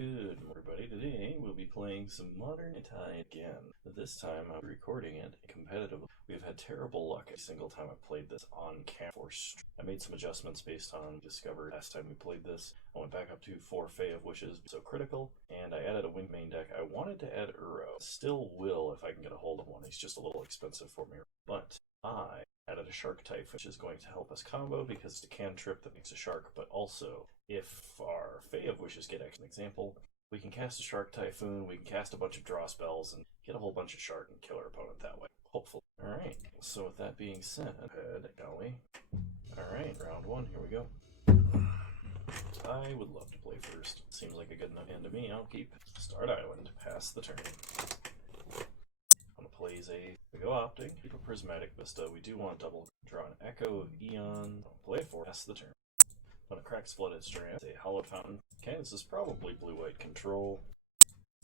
Good morning, everybody. Today we'll be playing some Modern Italian again. This time I'm recording it competitively. We've had terrible luck every single time I've played this on camera. I made some adjustments based on discovered last time we played this. I went back up to 4 Fae of Wishes, so critical, and I added a wind main deck. I wanted to add Uro. Still will if I can get a hold of one. He's just a little expensive for me. But I added a Shark type, which is going to help us combo because it's a cantrip that makes a shark, but also if our Fae of Wishes get an example, we can cast a Shark Typhoon, we can cast a bunch of draw spells, and get a whole bunch of shark and kill our opponent that way. Hopefully. Alright, so with that being said, head, shall we? Alright, round one, here we go. I would love to play first. Seems like a good enough hand to me. I'll keep. Start island, pass the turn. Plays we go opting, keep a prismatic vista. We do want double draw an echo of Eon. Play for pass the turn. When it cracks flooded strand, a hallowed fountain. Okay, this is probably blue-white control.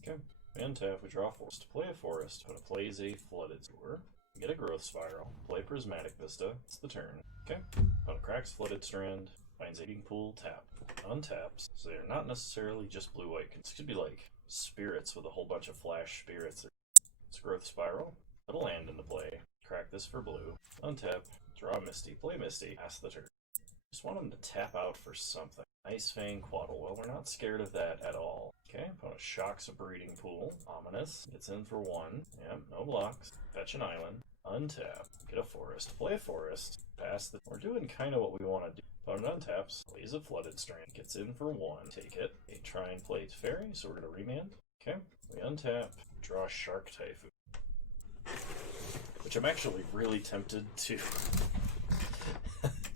Okay, and tap, we draw forest. Play a forest. When it plays a flooded sewer, get a growth spiral. Play prismatic vista. It's the turn. Okay, when it cracks flooded strand, finds a heating pool, tap. Untaps. So they're not necessarily just blue-white. It could be like spirits with a whole bunch of flash spirits. It's growth spiral. Put a land into play. Crack this for blue. Untap. Draw Misty. Play Misty. Pass the turn. Just want them to tap out for something. Ice Fang Quaddle. Well, we're not scared of that at all. Okay, opponent shocks a breeding pool. Ominous. Gets in for 1. Yep, no blocks. Fetch an island. Untap. Get a forest. Play a forest. Pass the... We're doing kind of what we want to do. Opponent untaps. Plays a flooded strand. Gets in for 1. Take it. Okay, try and play fairy, so we're going to remand. Okay, we untap. Draw Shark Typhoon. Which I'm actually really tempted to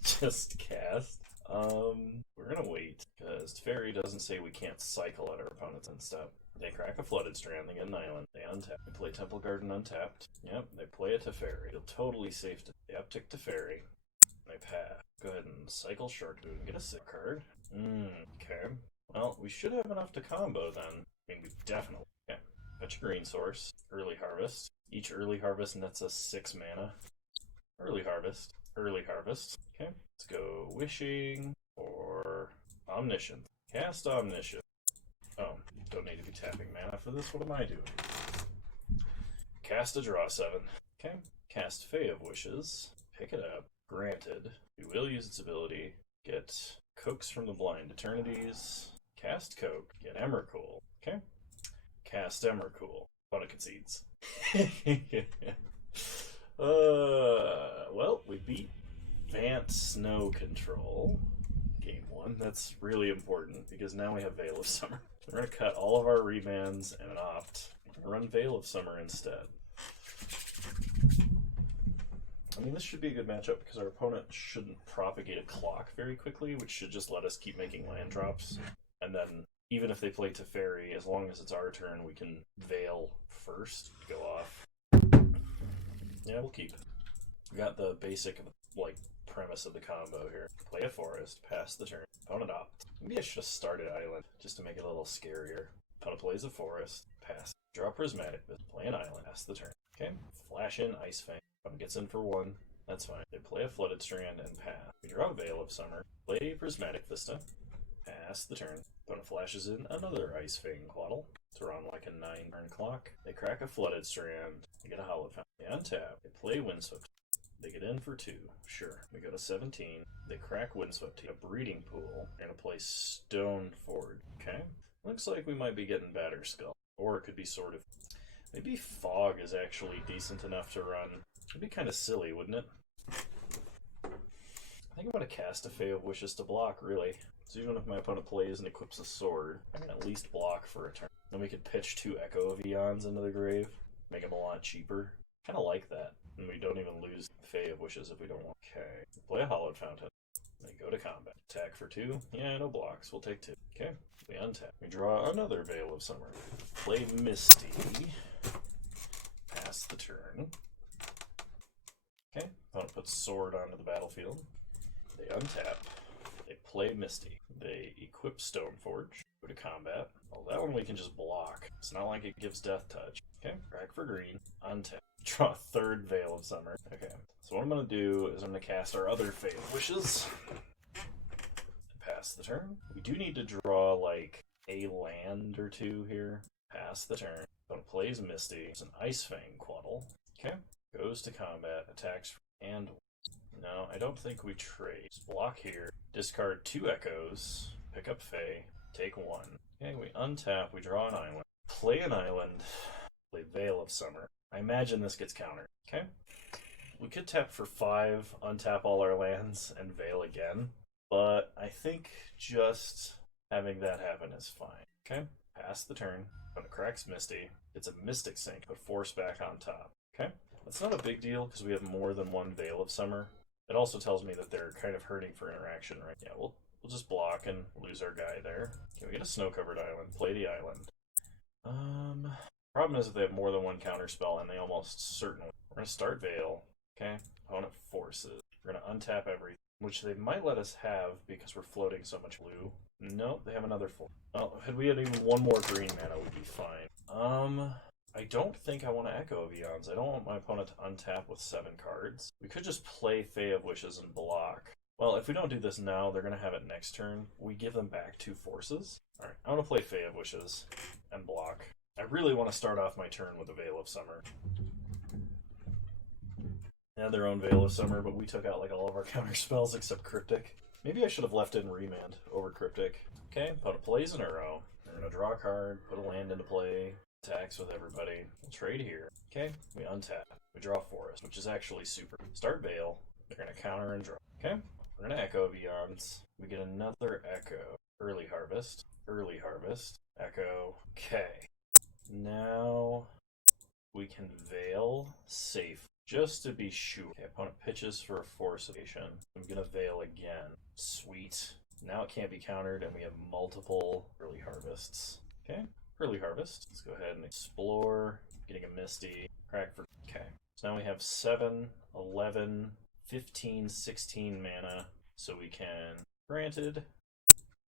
just cast. We're gonna wait, because Fairy doesn't say we can't cycle at our opponents and stuff. They crack a flooded strand, they get an island, they untap. They play Temple Garden untapped. Yep, they play it to Fairy. They'll totally safe to they uptick to Fairy. They pass. Go ahead and cycle Shark Typhoon, get a sick card. Okay. Well, we should have enough to combo then. I mean, we definitely. Okay. Fetch a green source. Early harvest. Each early harvest nets us 6 mana. Early harvest. Early harvest. Okay. Let's go wishing or omniscience. Cast omniscience. Oh, don't need to be tapping mana for this. What am I doing? Cast a draw 7. Okay. Cast Fae of Wishes. Pick it up. Granted. We will use its ability. Get Coax from the Blind Eternities. Cast Coke. Get Emrakul. Okay. Cast Emrakul. Opponent concedes. Well, we beat Vant Snow Control. Game 1. That's really important because now we have Veil of Summer. We're going to cut all of our remands and an opt. We're going to run Veil of Summer instead. I mean, this should be a good matchup because our opponent shouldn't propagate a clock very quickly, which should just let us keep making land drops. And then, even if they play Teferi, as long as it's our turn, we can Veil first, go off. Yeah, we'll keep. We got the basic, like, premise of the combo here. Play a forest, pass the turn, opponent opt. Maybe I should have started island, just to make it a little scarier. Opponent plays a forest, pass. Draw prismatic, play an island, pass the turn. Okay, flash in Ice Fang. Opponent gets in for 1, that's fine. They play a flooded strand and pass. We draw Veil of Summer, play prismatic vista, pass the turn. Opponent flashes in another Ice Fang Quaddle to run like a 9-turn clock. They crack a flooded strand. They get a hallowed fountain. They untap. They play Windswept. They get in for 2. Sure. We go to 17. They crack Windswept. A breeding pool. They're going to play Stone Forge. Okay. Looks like we might be getting Batterskull. Or it could be sort of. Maybe Fog is actually decent enough to run. It'd be kind of silly, wouldn't it? I think I'm going to cast a Fae of Wishes to block, really. So even if my opponent plays and equips a sword, I can at least block for a turn. Then we could pitch 2 Echo of Eons into the grave, make them a lot cheaper. Kind of like that. And we don't even lose Fae of Wishes if we don't want. Okay. Play a Hallowed Fountain. They go to combat. Attack for 2. Yeah, no blocks. We'll take 2. Okay. We untap. We draw another Veil of Summer. Play Misty. Pass the turn. Okay. Opponent puts sword onto the battlefield. They untap. They play Misty. They equip Stoneforge. Go to combat. Well, that one we can just block. It's not like it gives Death Touch. Okay, crack for green. Untap. Draw a 3rd Veil of Summer. Okay, so what I'm going to do is I'm going to cast our other Fae of Wishes. Pass the turn. We do need to draw, like, a land or two here. Pass the turn. Opponent plays Misty. It's an Ice Fang Quaddle. Okay. Goes to combat, attacks, and no, I don't think we trade. Just block here. Discard 2 Echoes. Pick up Fae. Take 1. Okay, we untap, we draw an island. Play an island. Play Veil of Summer. I imagine this gets countered. Okay. We could tap for 5, untap all our lands, and Veil again. But I think just having that happen is fine. Okay. Pass the turn. When it cracks Misty, it's a Mystic Sink, but force back on top. Okay? That's not a big deal because we have more than one Veil of Summer. It also tells me that they're kind of hurting for interaction, right? Yeah, we'll just block and lose our guy there. Okay, we get a snow-covered island. Play the island. Problem is that they have more than one counter spell, and they almost certainly... We're going to start Veil. Okay? Opponent forces. We're going to untap everything, which they might let us have because we're floating so much blue. No, they have another 4. Oh, had we had even one more green mana, we'd be fine. I don't think I want to Echo of Eons. I don't want my opponent to untap with 7 cards. We could just play Fae of Wishes and block. Well, if we don't do this now, they're going to have it next turn. We give them back 2 forces. Alright, I want to play Fae of Wishes and block. I really want to start off my turn with a Veil of Summer. They had their own Veil of Summer, but we took out like all of our counter spells except Cryptic. Maybe I should have left in Remand over Cryptic. Okay, opponent plays an arrow. They're going to draw a card, put a land into play, attacks with everybody. We'll trade here. Okay, we untap. We draw Forest, which is actually super. Start Veil. They're going to counter and draw. Okay, we're going to Echo of Eons. We get another Echo. Early Harvest. Early Harvest. Echo. Okay. Now we can Veil safe. Just to be sure. Okay, opponent pitches for a Forcification. I'm going to Veil again. Sweet. Now it can't be countered, and we have multiple Early Harvests. Okay, Early Harvest. Let's go ahead and explore. Getting a Misty. Crack for... Okay. So now we have 7, 11, 15, 16 mana. So we can... Granted.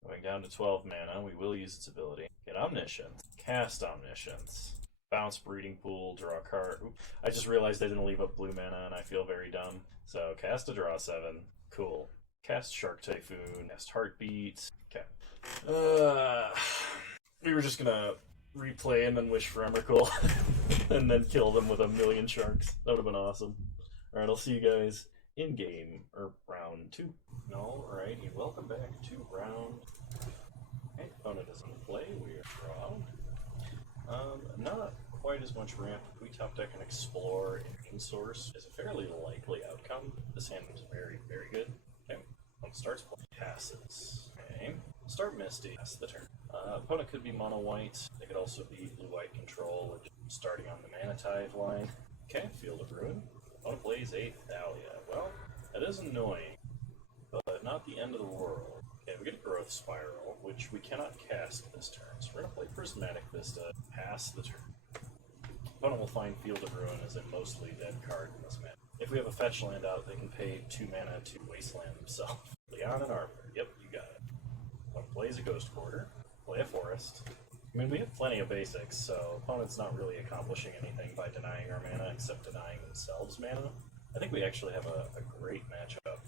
Going down to 12 mana, we will use its ability. Get Omniscience. Cast Omniscience. Bounce Breeding Pool, draw a card. Oop. I just realized I didn't leave up blue mana, and I feel very dumb. So, cast a draw 7. Cool. Cast Shark Typhoon. Cast Heartbeat. Okay. We were just gonna replay and then wish for Emrakul, and then kill them with a million sharks. That would have been awesome. Alright, I'll see you guys in game, or round 2. Alrighty, welcome back to round. Okay, opponent doesn't play, we are draw. Not quite as much ramp. We top deck and explore in source is a fairly likely outcome. This hand was very, very good. Okay, opponent starts playing. Passes. Okay, start Misty. Pass the turn. Opponent could be mono white. They could also be blue white control, starting on the Mana Tithe line. Okay, Field of Ruin. Opponent plays a Thalia. Well, that is annoying, but not the end of the world. Okay, we get a Growth Spiral, which we cannot cast this turn. So we're going to play Prismatic Vista, pass the turn. Opponent will find Field of Ruin as a mostly dead card in this match. If we have a fetch land out, they can pay 2 mana to Wasteland themselves. Leon and Arbor, yep, you got it. Opponent plays a Ghost Quarter, play a Forest. I mean, we have plenty of basics, so opponent's not really accomplishing anything by denying our mana, except denying themselves mana. I think we actually have a great matchup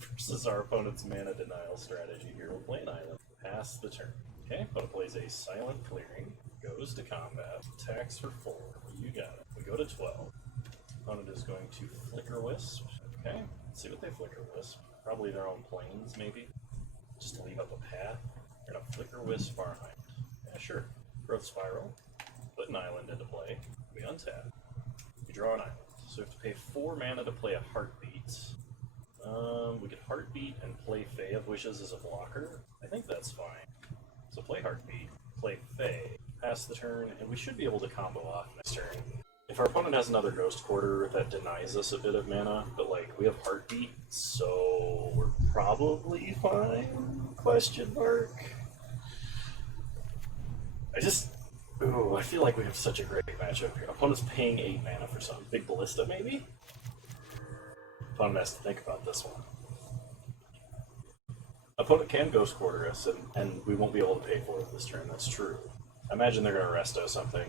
versus our opponent's mana denial strategy here. We'll play an island, pass the turn. Okay, opponent plays a Silent Clearing, goes to combat, attacks for 4. You got it. We go to 12. Opponent is going to Flicker Wisp. Okay, let's see what they Flicker Wisp. Probably their own planes, maybe. Just to leave up a path. We're gonna Flicker Wisp Farmhind. Yeah, sure. Growth Spiral. Put an island into play. We untap. We draw an island. So we have to pay 4 mana to play a Heartbeat. We could Heartbeat and play Fae of Wishes as a blocker. I think that's fine. So play Heartbeat, play Fae, pass the turn, and we should be able to combo off next turn. If our opponent has another Ghost Quarter, that denies us a bit of mana, but like, we have Heartbeat, so we're probably fine? Question mark? I feel like we have such a great matchup here. Opponent's paying 8 mana for some big Ballista, maybe? Opponent has to think about this one. Opponent can Ghost Quarter us, and we won't be able to pay for it this turn, that's true. I imagine they're going to Resto something.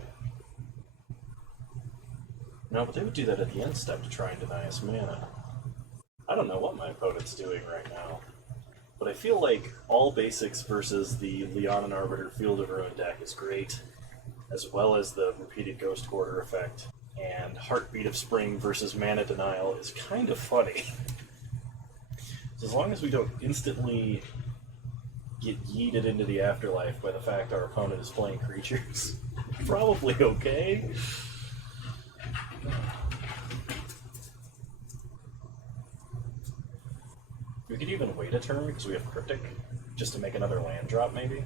No, but they would do that at the end step to try and deny us mana. I don't know what my opponent's doing right now. But I feel like all basics versus the Leon and Arbiter Field of Ruin deck is great, as well as the repeated Ghost Quarter effect. And Heartbeat of Spring versus Mana Denial is kind of funny. So as long as we don't instantly get yeeted into the afterlife by the fact our opponent is playing creatures, probably okay. We could even wait a turn because we have Cryptic, just to make another land drop, maybe.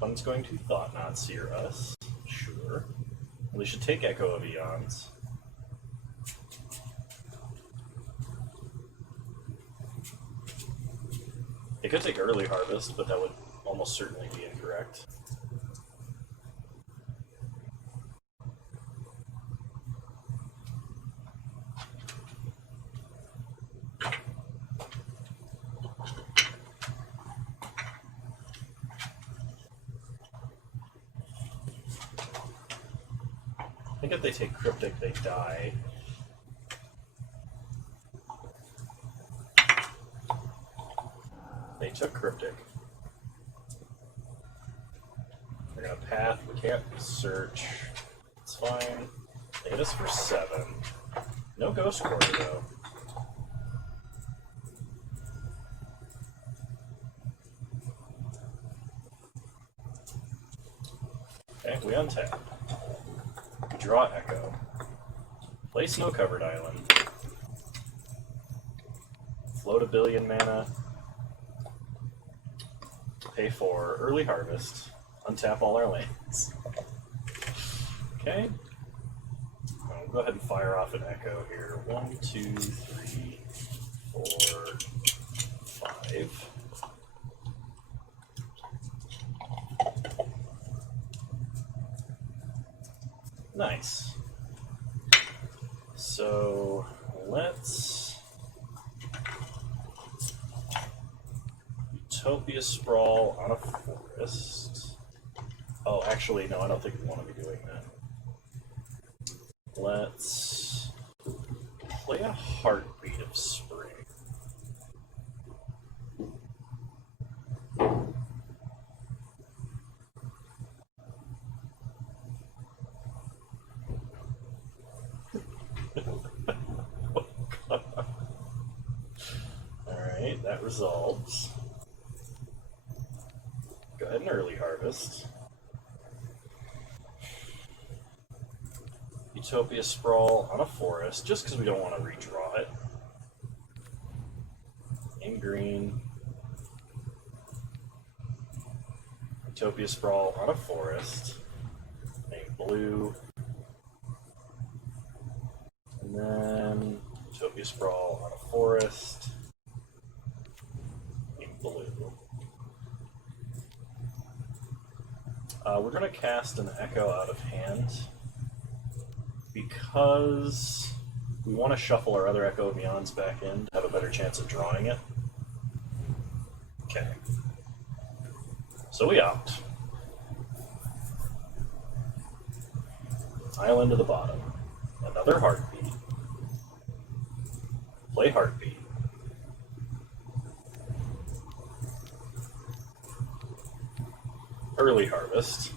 One's going to Thought Knot Seer us. Sure. Well, they should take Echo of Eons. They could take Early Harvest, but that would almost certainly be incorrect. I think if they take Cryptic, they die. They took Cryptic. They're gonna path, we can't search. It's fine. They hit us for 7. No Ghost Quarter though. Okay, we untap. We draw Echo. Play Snow Covered Island. Float a billion mana. Pay for Early Harvest. Untap all our lands. Okay. I'll go ahead and fire off an Echo here. 1, 2, 3, 4, 5. Nice. So let's Utopia Sprawl on a forest. Oh, actually, no, I don't think we want to be doing that. Let's play a Heartbeat of Spring. Alright, that resolves. Go ahead and Early Harvest. Utopia Sprawl on a forest, just because we don't want to redraw it. In green. Utopia Sprawl on a forest. In blue. And then Utopia Sprawl on a forest. In blue. We're going to cast an Echo out of hand because we want to shuffle our other Echo of Eons back in to have a better chance of drawing it. Okay. So we opt. Island to the bottom. Another Heartbeat. Play Heartbeat. Early Harvest.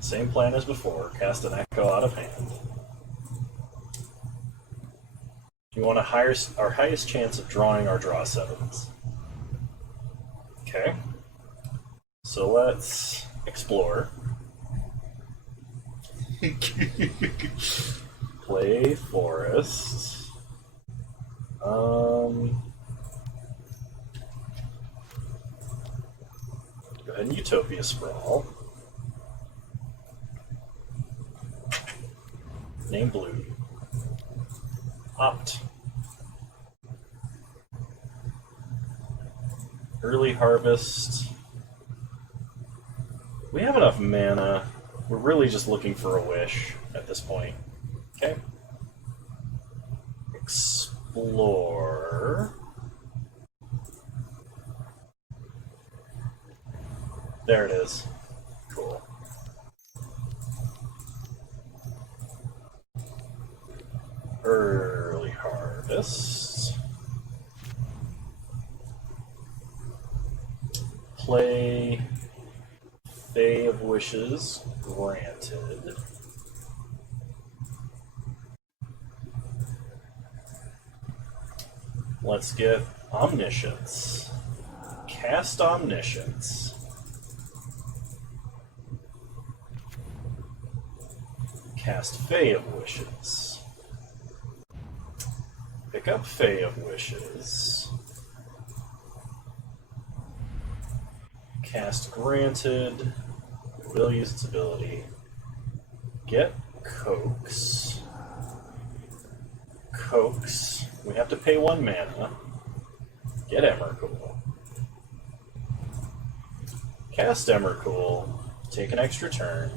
Same plan as before, cast an Echo out of hand. We want our highest chance of drawing our draw 7s. Okay. So let's explore. Play forest. Go ahead and Utopia Sprawl. Name blue. Opt. Early Harvest. We have enough mana. We're really just looking for a wish at this point. Okay. explore. There it is. Cool. Early harvest. Play Fae of Wishes granted. Let's get Omniscience. Cast Omniscience. Cast Fae of Wishes. Pick up Fae of Wishes. Cast granted. Will use its ability. Get Coax. Coax. We have to pay 1 mana. Get Emrakul. Cast Emrakul. Take an extra turn.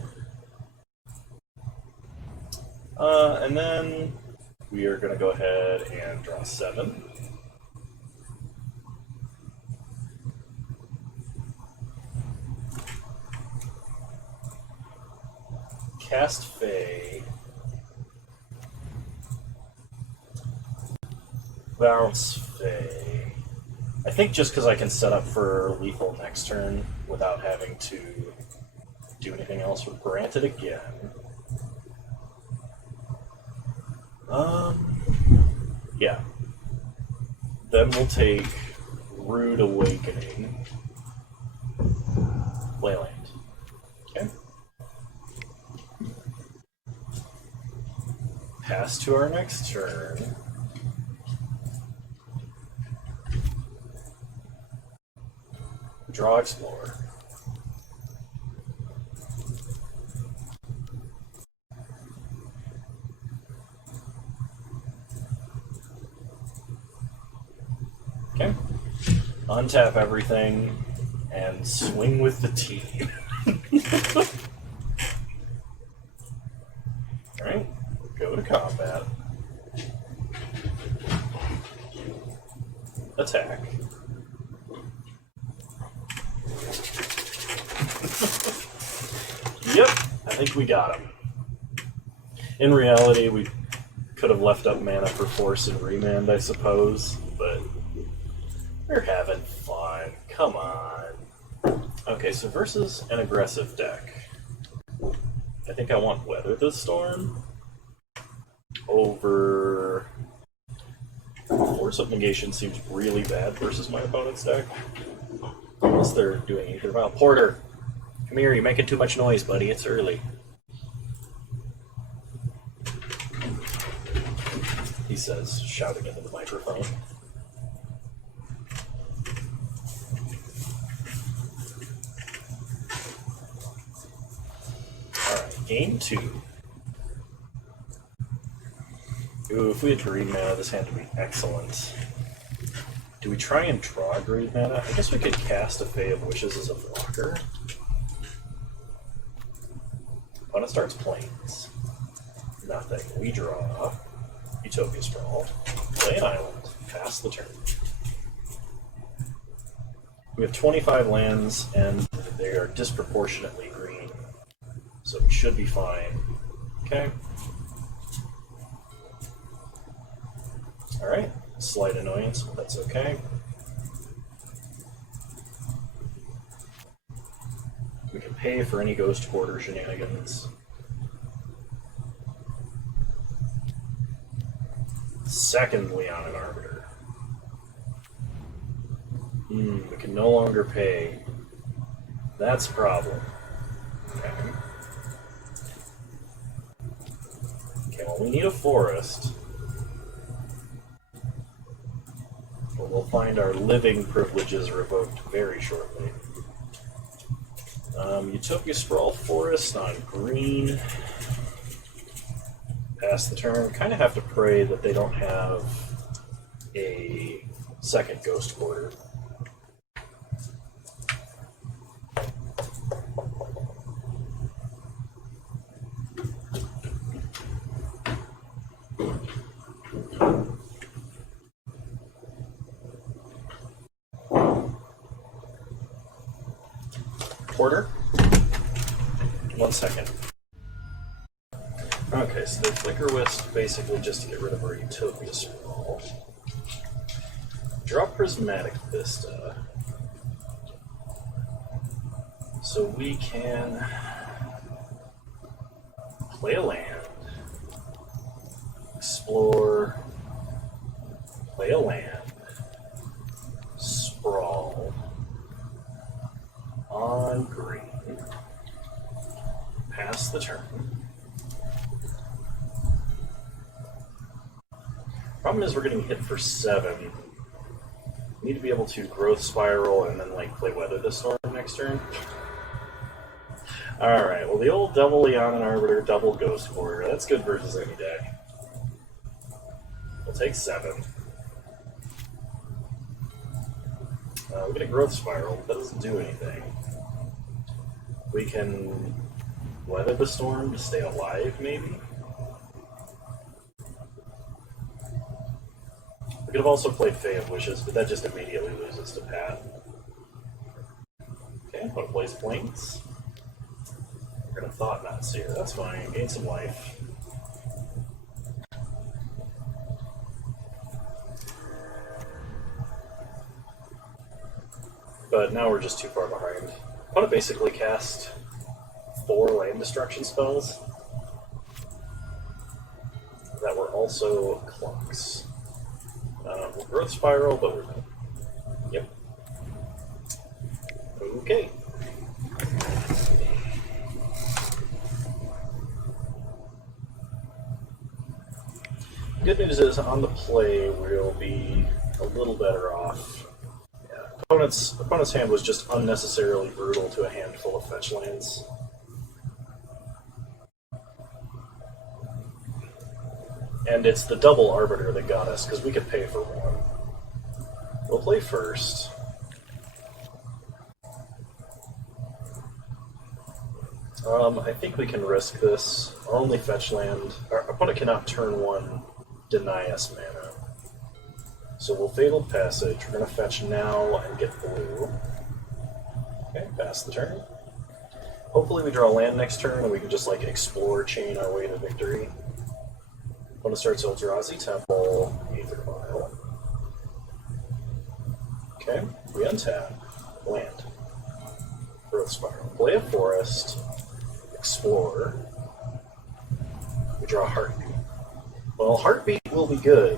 And then we are going to go ahead and draw 7. Cast Fae. Bounce Fae. I think just because I can set up for lethal next turn without having to do anything else, we're granted again. Yeah. Then we'll take Rude Awakening. Playland. Okay. Pass to our next turn. Draw Explore. Okay. Untap everything and swing with the team. Alright, go to combat. Attack. Yep, I think we got him. In reality, we could have left up mana for Force and Remand, I suppose, but we're having fun. Come on. Okay, so versus an aggressive deck. I think I want Weather the Storm over... Force of Negation seems really bad versus my opponent's deck. Unless they're doing either. Well, Porter, come here, you're making too much noise, buddy. It's early. He says, shouting into the microphone. Alright, game 2. Ooh, if we had green mana, this hand would be excellent. Do we try and draw green mana? I guess we could cast a Fae of Wishes as a blocker. Opponent starts Plains. Nothing. We draw. Utopia Sprawl. Play an island. Pass the turn. We have 25 lands, and they are disproportionately green. So we should be fine. Okay. Alright. Slight annoyance, but that's okay. We can pay for any Ghost Quarter shenanigans. Second Leonin Arbiter. We can no longer pay. That's a problem. Okay. Okay, well, we need a forest. But we'll find our living privileges revoked very shortly. Utopia Sprawl Forest on green. Pass the turn. Kind of have to pray that they don't have a second Ghost Quarter. quarter. 1 second. Okay, so the Flicker Wisp basically just to get rid of our Utopia Sprawl. Draw Prismatic Vista. So we can play a land, explore, play a land, sprawl on green, pass the turn. Problem is we're getting hit for 7. We need to be able to Growth Spiral and then like play Weather the Storm next turn. Alright, well the old double Leonin Arbiter, double Ghost Quarter, that's good versus any deck. We'll take 7. We get a Growth Spiral, that doesn't do anything. We can Weather the Storm to stay alive, maybe? We could have also played Fae of Wishes, but that just immediately loses to Pat. Okay, I'm going to place Plains. We're going to Thought Knot Seer, that's fine, gain some life. But now we're just too far behind. I want to basically cast 4 land destruction spells that were also clocks. Growth Spiral, but we're done. Yep. Okay. Good news is, on the play, we'll be a little better off. Yeah. Opponent's hand was just unnecessarily brutal to a handful of fetch lands. And it's the double Arbiter that got us, because we could pay for 1. We'll play first. I think we can risk this. Our only fetch land... Our opponent cannot turn 1 deny us mana. So we'll Fatal Passage. We're going to fetch now and get blue. Okay, pass the turn. Hopefully we draw land next turn and we can just like explore chain our way to victory. Opponent starts Eldrazi Temple, Aether Vial. Okay, we untap, land, Growth Spiral, play a Forest, explore, we draw Heartbeat. Well, Heartbeat will be good,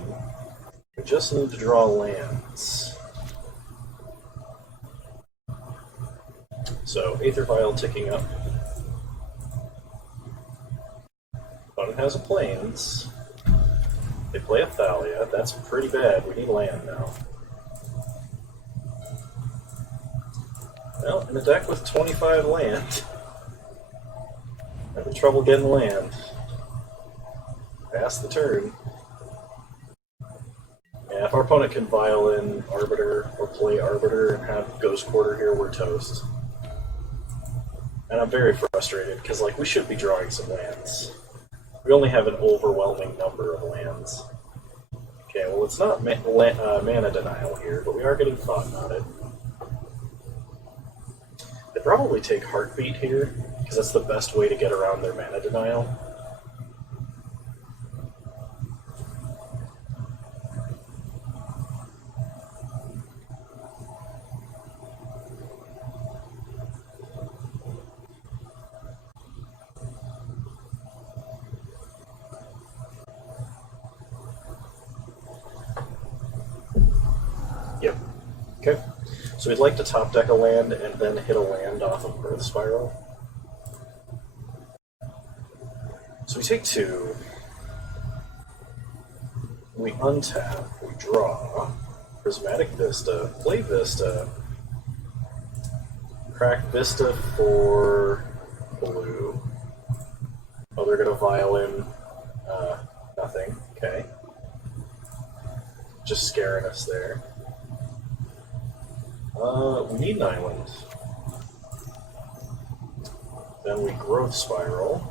we just need to draw lands. So, Aether Vial ticking up. Opponent has a Plains. They play a Thalia, that's pretty bad, we need land now. Well, in a deck with 25 land, having trouble getting land. Pass the turn. Yeah, if our opponent can Violin Arbiter or play Arbiter and have Ghost Quarter here, we're toast. And I'm very frustrated, because like we should be drawing some lands. We only have an overwhelming number of lands. Okay, well it's not mana denial here, but we are getting Thought Knotted. They probably take Heartbeat here, because that's the best way to get around their mana denial. Yep. Okay. So we'd like to top deck a land and then hit a land off of Growth Spiral. So we take 2. We untap, we draw, Prismatic Vista, play Vista, crack Vista for blue. Oh, they're gonna Violin, nothing, okay. Just scaring us there. We need an island. Then we Growth Spiral.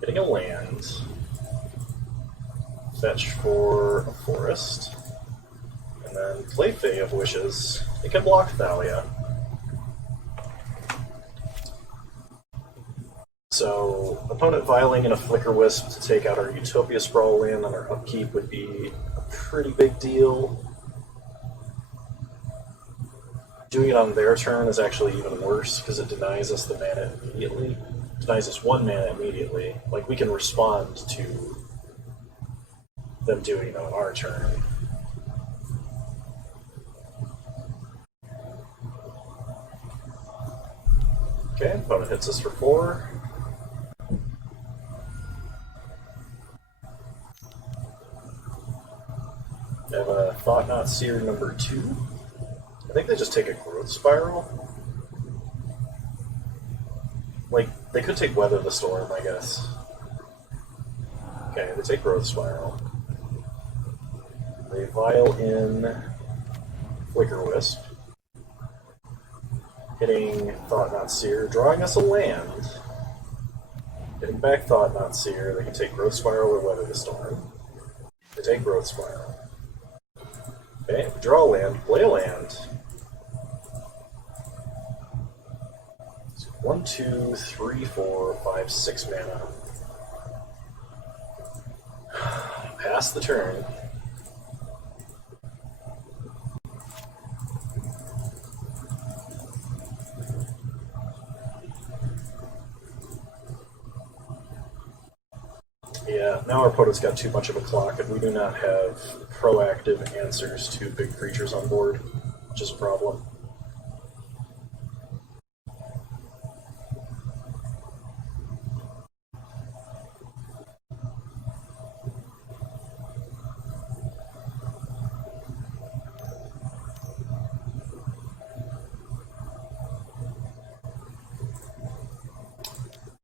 Getting a land. Fetch for a forest. And then play Fae of Wishes. It can block Thalia. So, opponent vialing in a Flicker Wisp to take out our Utopia Sprawl land on our upkeep would be a pretty big deal. Doing it on their turn is actually even worse because it denies us the mana immediately. It denies us 1 mana immediately. Like, we can respond to them doing it on our turn. Okay, opponent hits us for 4. I have a Thought-Knot Seer number 2. I think they just take a Growth Spiral. Like, they could take Weather the Storm, I guess. Okay, they take Growth Spiral. They vial in Flicker Wisp. Hitting Thought-Knot Seer, drawing us a land. Hitting back Thought-Knot Seer, they can take Growth Spiral or Weather the Storm. They take Growth Spiral. Okay, draw a land, play a land. 1, 2, 3, 4, 5, 6 mana. Pass the turn. Yeah, now our opponent's got too much of a clock, and we do not have proactive answers to big creatures on board, which is a problem.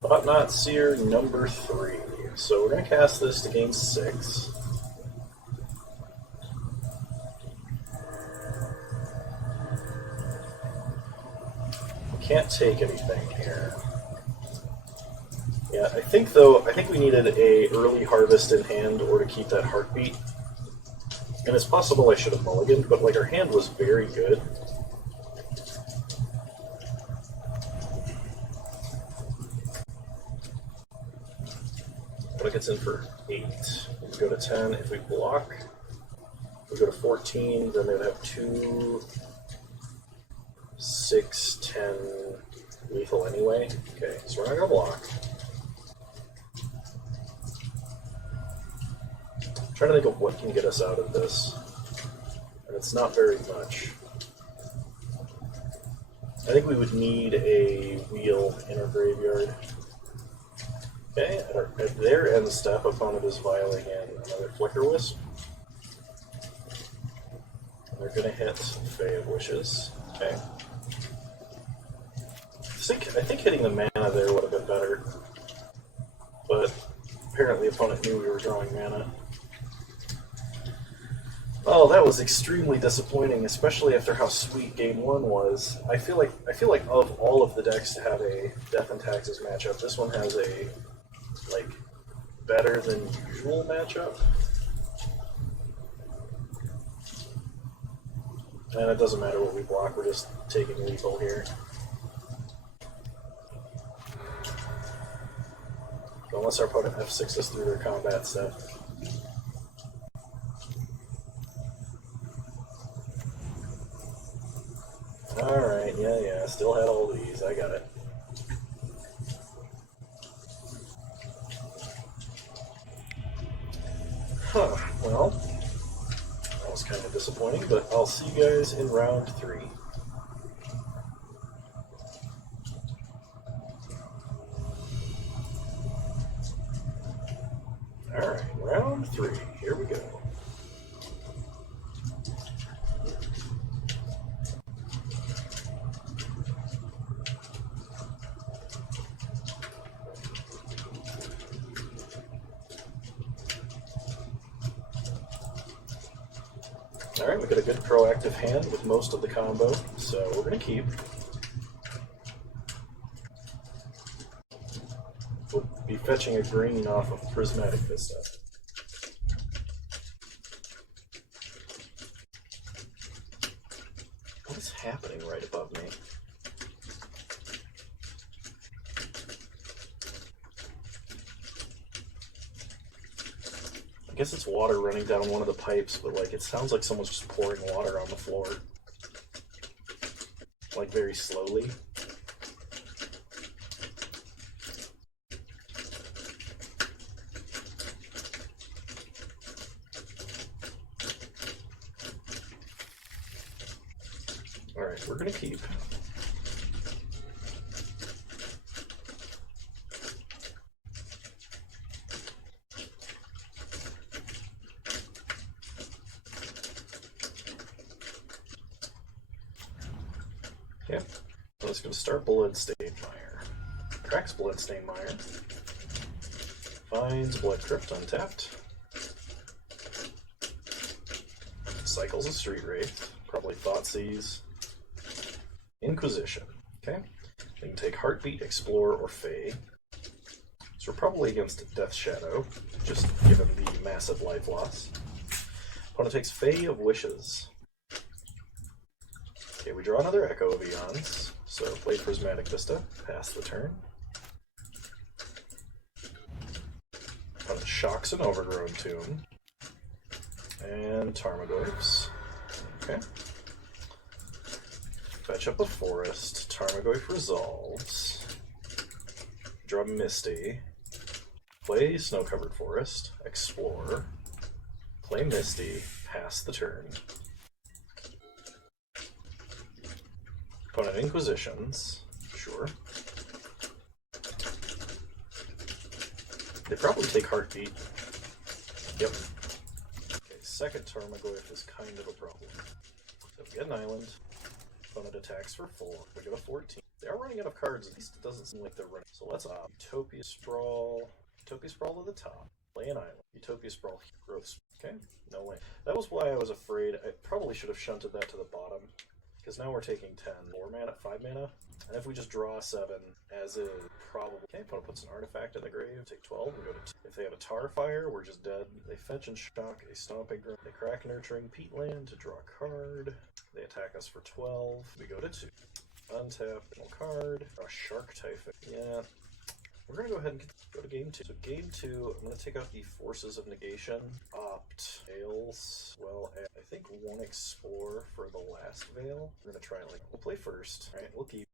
Thought-Knot Seer number 3. So we're going to cast this to gain 6. We can't take anything here. Yeah, I think we needed a early harvest in hand or to keep that Heartbeat. And it's possible I should have mulliganed, but like our hand was very good. But it gets in for 8. We go to 10 if we block. If we go to 14, then they would have 2, 6, 10 lethal anyway. Okay, so we're not going to block. I'm trying to think of what can get us out of this. And it's not very much. I think we would need a wheel in our graveyard. Okay, at their end step, opponent is vialing in another Flicker Wisp. And they're going to hit Fae of Wishes. Okay. I think hitting the mana there would have been better. But apparently opponent knew we were drawing mana. Oh, that was extremely disappointing, especially after how sweet Game 1 was. I feel like of all of the decks to have a Death and Taxes matchup, this one has a better than usual matchup. And it doesn't matter what we block, we're just taking lethal here. Unless our opponent F6s through their combat step. Alright, yeah, still had all these, I got it. Huh, well, that was kind of disappointing, but I'll see you guys in round 3. Alright, round 3, here we go. Alright, we got a good proactive hand with most of the combo, so we're going to keep. We'll be fetching a green off of Prismatic Vista. What is happening right above me? I guess it's water running down one of the pipes, but like it sounds like someone's just pouring water on the floor. Like very slowly. Alright, we're gonna keep. Okay, so it's gonna start Bloodstained Mire. Cracks Bloodstained Mire. Finds Blood Crypt untapped. Cycles a Street Wraith. Probably Thoughtseize. Inquisition. Okay. We can take Heartbeat, Explore, or Fey. So we're probably against Death Shadow, just given the massive life loss. Opponent takes Fey of Wishes. Okay, we draw another Echo of Eons. So play Prismatic Vista, pass the turn. Opponent shocks an Overgrown Tomb. And Tarmogoyfs. Okay. Fetch up a forest. Tarmogoyf resolves. Draw Misty. Play Snow-Covered Forest. Explore. Play Misty. Pass the turn. Opponent Inquisitions. Sure. They probably take Heartbeat. Yep. Okay, second Tarmogoyf is kind of a problem. So we get an island. Opponent attacks for 4. We go to 14. They are running out of cards. At least it doesn't seem like they're running. So let's Utopia Sprawl. Utopia Sprawl to the top. Play an island. Utopia Sprawl. Growth. Okay, no way. That was why I was afraid. I probably should have shunted that to the bottom. Because now we're taking 10. 4 mana, 5 mana. And if we just draw 7, as is, probably. Okay, opponent puts an artifact in the grave. Take 12. We go to 2. If they have a Tarfire, we're just dead. They fetch and shock a Stomping Ground. They crack Nurturing Peatland to draw a card. They attack us for 12. We go to 2. Untap, no card. Draw Shark Typhon. Yeah. We're going to go ahead and go to game 2. So game 2, I'm going to take out the Forces of Negation. Opt. Veils. Well, I think 1 Explore for the last Veil. We're going to try it like, we'll play first. Alright, we'll keep.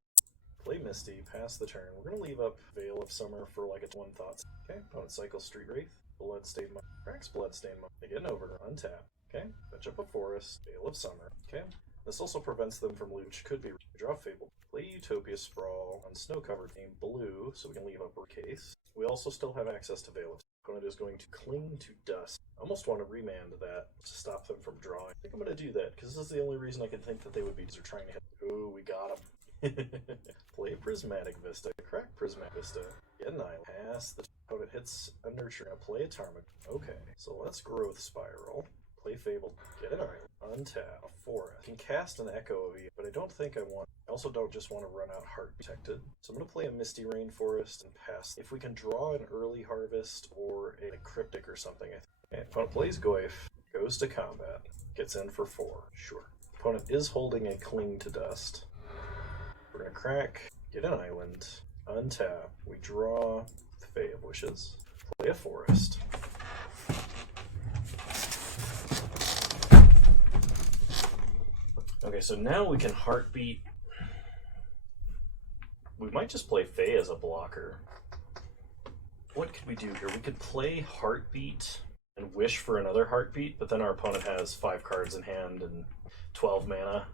Play Misty, pass the turn. We're going to leave up Veil of Summer for like a 1 Thoughts. Okay, opponent cycles Street Wraith. Bloodstained Mire. Cracks Bloodstained Mire. They get an Overgrown. Untap. Okay, fetch up a Forest. Veil of Summer. Okay. This also prevents them from loot, which could be draw Fable. Play Utopia Sprawl on Snow-Covered game blue, so we can leave up our case. We also still have access to Veil of Opponent is going to Cling to Dust. I almost want to remand that to stop them from drawing. I think I'm going to do that, because this is the only reason I can think that they would be trying to hit. Ooh, we got them. Play Prismatic Vista. Crack Prismatic Vista. Get an island. Pass the opponent hits a Nurture. Now play a Tarmogoyf. Okay, so let's Growth Spiral. Play Fable, get an island, untap, a forest. I can cast an Echo of you, but I don't think I want. I also don't just want to run out Heart Protected. So I'm going to play a Misty Rainforest and pass. If we can draw an early Harvest or a Cryptic or something, I think. Okay, opponent plays Goyf, goes to combat, gets in for 4. Sure. Opponent is holding a Cling to Dust. We're going to crack, get an island, untap. We draw the Fey of Wishes, play a forest. Okay, so now we can Heartbeat. We might just play Fey as a blocker. What could we do here? We could play Heartbeat and wish for another Heartbeat, but then our opponent has 5 cards in hand and 12 mana.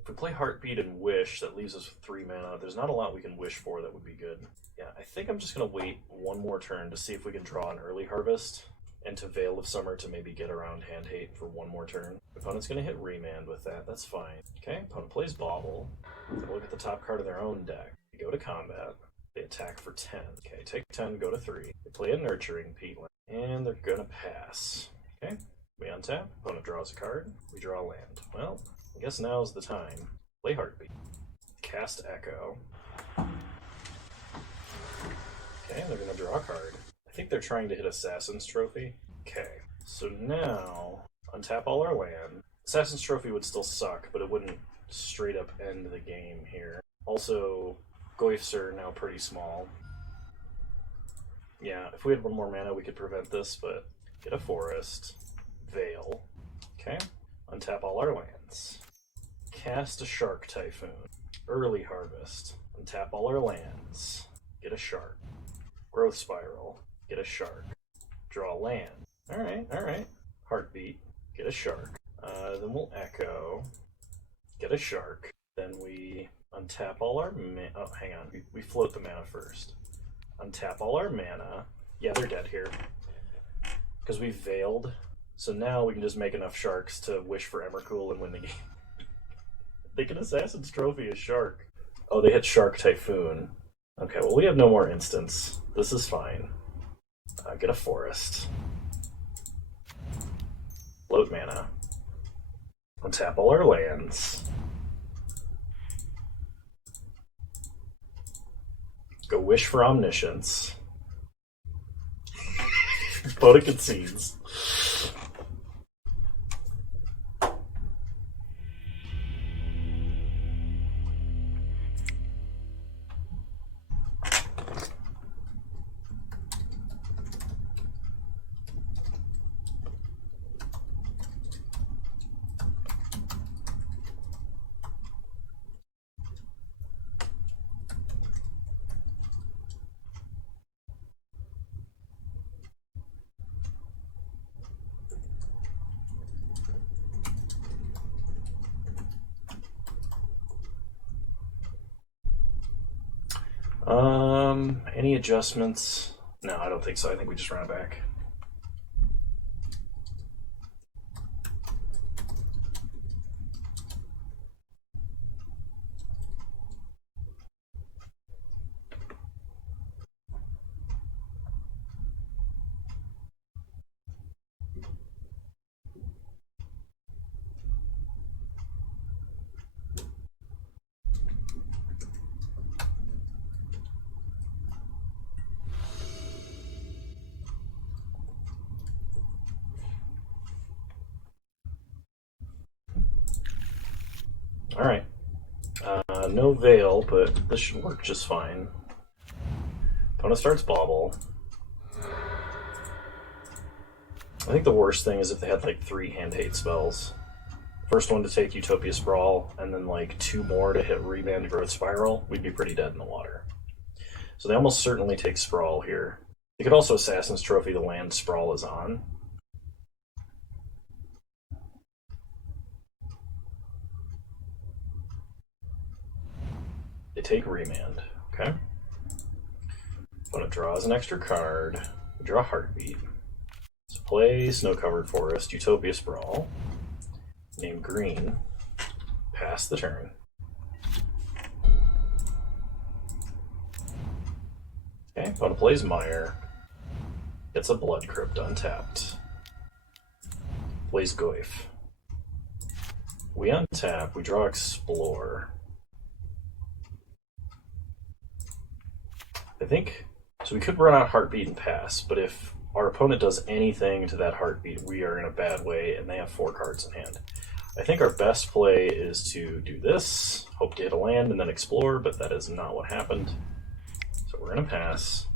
If we play Heartbeat and wish, that leaves us with 3 mana. There's not a lot we can wish for that would be good. Yeah, I think I'm just going to wait one more turn to see if we can draw an early Harvest. And to Veil of Summer to maybe get around Hand Hate for one more turn. Opponent's going to hit Remand with that, that's fine. Okay, opponent plays Bauble. They look at the top card of their own deck. They go to combat. They attack for 10. Okay, take 10, go to 3. They play a Nurturing Peatland. And they're going to pass. Okay, we untap. Opponent draws a card. We draw a land. Well, I guess now's the time. Play Heartbeat. Cast Echo. Okay, they're going to draw a card. I think they're trying to hit Assassin's Trophy. Okay, so now, untap all our land. Assassin's Trophy would still suck, but it wouldn't straight up end the game here. Also, Goyfs are now pretty small. Yeah, if we had 1 more mana, we could prevent this, but Get a forest. Veil. Okay. Untap all our lands. Cast a Shark Typhoon. Early harvest. Untap all our lands. Get a shark. Growth Spiral. Get a shark. Draw land. Alright, alright. Heartbeat. Get a shark. Then we'll echo. Get a shark. Then we untap all our mana. Oh, hang on. We float the mana first. Untap all our mana. Yeah, they're dead here. Because we veiled. So now we can just make enough sharks to wish for Emrakul and win the game. They can Assassin's Trophy a shark. Oh, they hit Shark Typhoon. Okay, well, we have no more instants. This is fine. Get a forest. Float mana. Untap all our lands. Go wish for Omniscience. Opponent concedes. Any adjustments? No, I don't think so. I think we just run it back. Alright. No Veil, but this should work just fine. Opponent starts Bauble. I think the worst thing is if they had like 3 hand hate spells. First one to take Utopia Sprawl, and then like 2 more to hit Remand Growth Spiral, we'd be pretty dead in the water. So they almost certainly take Sprawl here. They could also Assassin's Trophy the land Sprawl is on. They take Remand, okay? Opponent draws an extra card. We draw Heartbeat. So play Snow-Covered Forest, Utopia Sprawl. Name green. Pass the turn. Okay, opponent plays Mire. Gets a Blood Crypt untapped. Plays Goyf. We untap, we draw Explore. I think, so we could run out Heartbeat and pass, but if our opponent does anything to that Heartbeat, we are in a bad way, and they have 4 cards in hand. I think our best play is to do this, hope to hit a land, and then explore, but that is not what happened. So we're going to pass.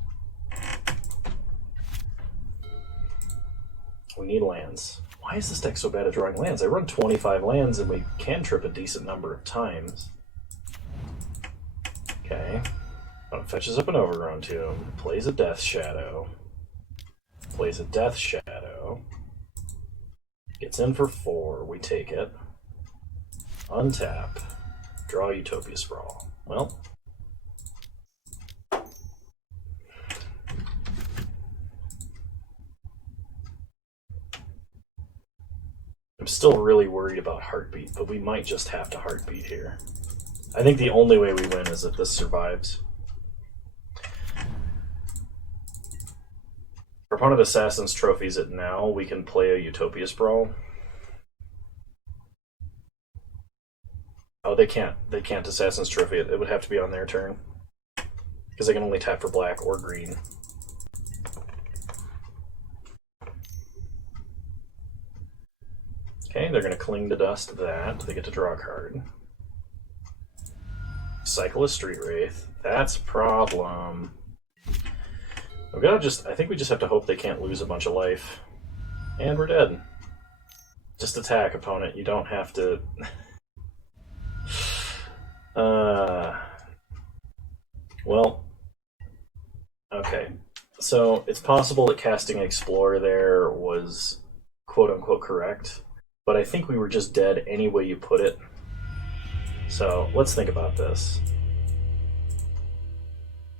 We need lands. Why is this deck so bad at drawing lands? I run 25 lands, and we can trip a decent number of times. Okay. Fetches up an Overgrown Tomb, plays a Death Shadow, plays a Death Shadow, gets in for 4, we take it, untap, draw Utopia Sprawl. Well, I'm still really worried about Heartbeat, but we might just have to Heartbeat here. I think the only way we win is if this survives. Our opponent Assassin's Trophies it now, we can play a Utopia Sprawl. Oh, they can't Assassin's Trophy it. It would have to be on their turn. Because they can only tap for black or green. Okay, they're going to Cling to Dust that. They get to draw a card. Cycle a Street Wraith. That's a problem. We gotta I think we just have to hope they can't lose a bunch of life. And we're dead. Just attack, opponent. You don't have to... Well... Okay. So, it's possible that casting Explorer there was quote-unquote correct, but I think we were just dead any way you put it. So, let's think about this.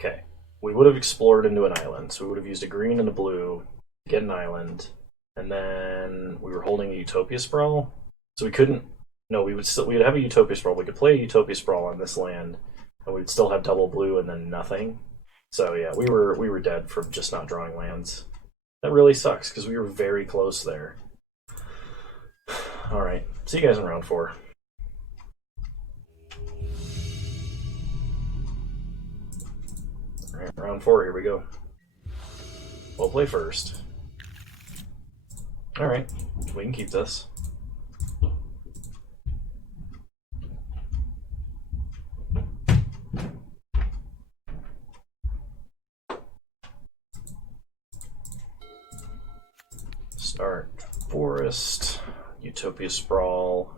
Okay. We would have explored into an island, so we would have used a green and a blue to get an island, and then we were holding a Utopia Sprawl, so we couldn't... No, we'd have a Utopia Sprawl. We could play a Utopia Sprawl on this land, and we'd still have double blue and then nothing. So yeah, we were dead from just not drawing lands. That really sucks, because we were very close there. Alright, see you guys in round 4. Alright, round 4, here we go. We'll play first. Alright, we can keep this. Start Forest, Utopia Sprawl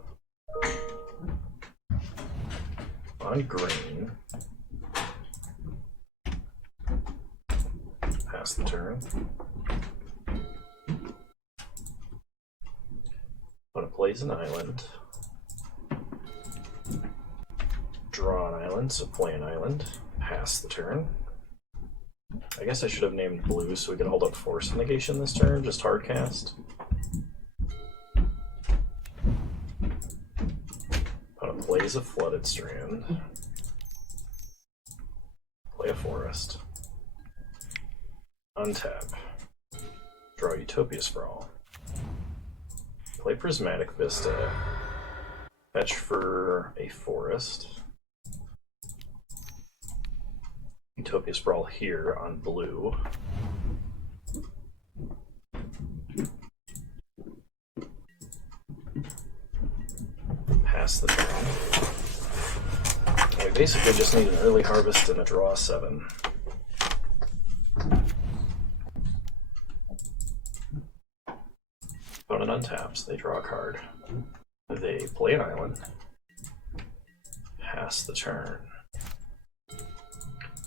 on green. Pass the turn. Opponent plays an island. Draw an island, so play an island. Pass the turn. I guess I should have named blue so we could hold up Force Negation this turn, just hard cast. Opponent plays a Flooded Strand. Play a Forest. Untap. Draw Utopia Sprawl. Play Prismatic Vista. Fetch for a Forest. Utopia Sprawl here on blue. Pass the turn. We basically just need an early harvest and a draw 7. Opponent untaps, they draw a card. They play an island. Pass the turn.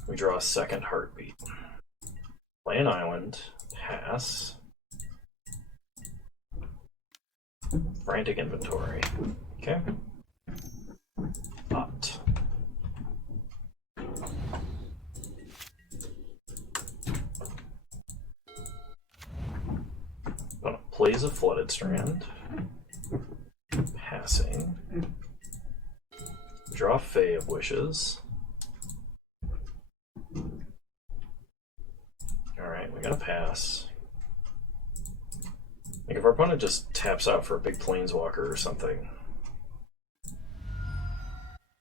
We draw a second Heartbeat. Play an island. Pass. Frantic Inventory. Okay. Opt. Plays a Flooded Strand. Passing. Draw Fae of Wishes. Alright, we gotta pass. Like if our opponent just taps out for a big Planeswalker or something,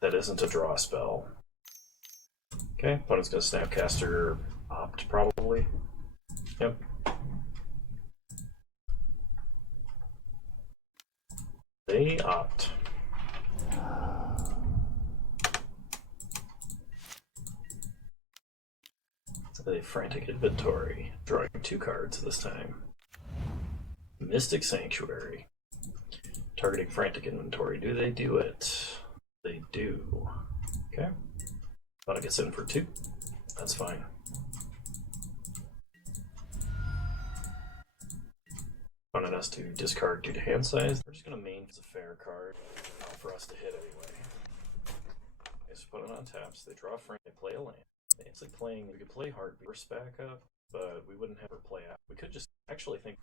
that isn't a draw spell. Okay, opponent's gonna Snapcaster Opt probably. Yep. They opt. A Frantic Inventory, drawing 2 cards this time. Mystic Sanctuary. Targeting Frantic Inventory. Do they do it? They do. Okay. Thought it gets in for 2. That's fine. Opponent has to discard due to hand size. We're just going to main as a fair card for us to hit anyway. Okay, so opponent on taps. They draw a Frantic. They play a land. It's like playing, we could play Heartbeat first backup, but we wouldn't have her play out. We could just actually think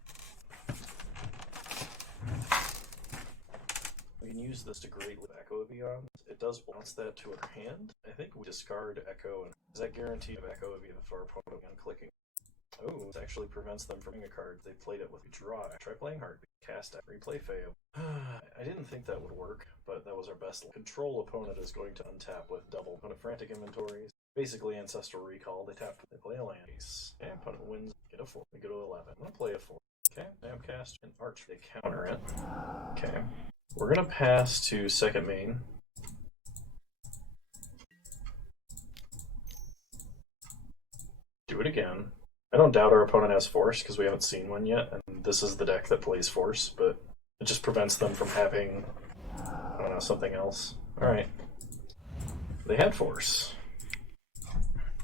we can use this to greatly Echo Beyond. It does bounce that to her hand. I think we discard Echo, and does that guarantee of Echo Beyond for our opponent on clicking? Oh, this actually prevents them from playing a card they played it with. Draw. Try playing Heartbeat. Cast it. Replay Fail. I didn't think that would work, but that was our best. Control opponent is going to untap with double opponent Frantic Inventories. Basically Ancestral Recall. They tap. They play a land. Ace. Okay, opponent wins. Get a 4. We go to 11. I'm gonna play a 4. Okay, Snapcast and Arch. They counter it. Okay. We're gonna pass to second main. Do it again. I don't doubt our opponent has Force because we haven't seen one yet, and this is the deck that plays Force, but it just prevents them from having, I don't know, something else. Alright. They had Force.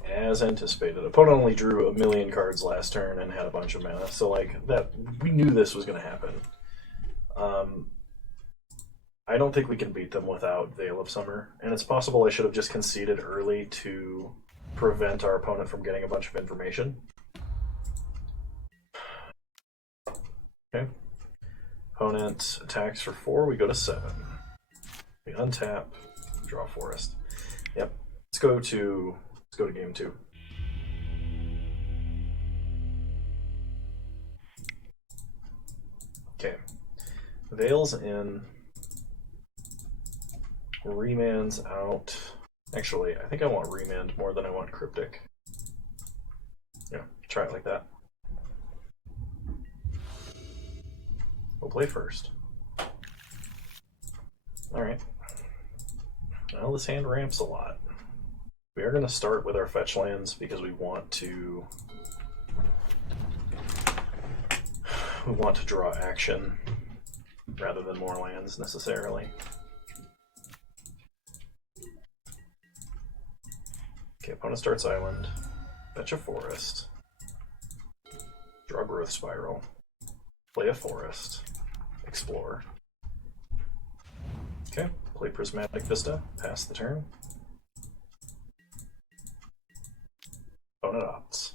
As anticipated. Opponent only drew 1,000,000 cards last turn and had a bunch of mana, so like that, we knew this was going to happen. I don't think we can beat them without Veil of Summer, and it's possible I should have just conceded early to prevent our opponent from getting a bunch of information. Okay. Opponent attacks for 4, we go to 7. We untap, draw Forest. Yep. Let's go to game 2. Okay. Veil's in. Remand's out. Actually, I think I want Remand more than I want Cryptic. Yeah, try it like that. We'll play first. Alright. Well, this hand ramps a lot. We are going to start with our fetch lands because we want to draw action rather than more lands necessarily. Okay, opponent starts Island, fetch a Forest, draw Growth Spiral, play a Forest, explore. Okay, play Prismatic Vista, pass the turn. Opponent opts.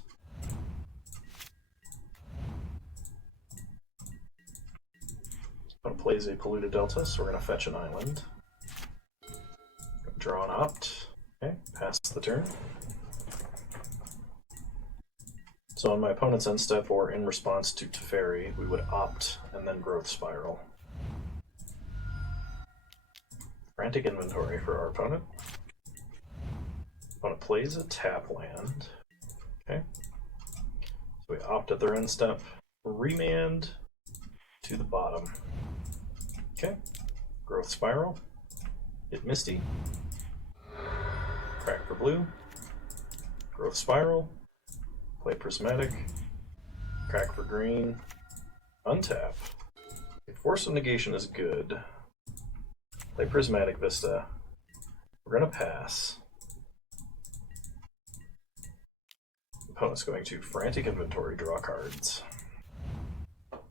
Opponent plays a Polluted Delta, so we're going to fetch an island. Draw an opt. Okay, pass the turn. So on my opponent's end step, or in response to Teferi, we would opt and then Growth Spiral. Frantic Inventory for our opponent. Opponent plays a tap land. Okay. So we opt at their end step. Remand to the bottom. Okay. Growth Spiral. Hit Misty. Crack for blue. Growth Spiral. Play Prismatic. Crack for green. Untap. Force of Negation is good. Play Prismatic Vista. We're going to pass. Opponent's going to Frantic Inventory, draw cards.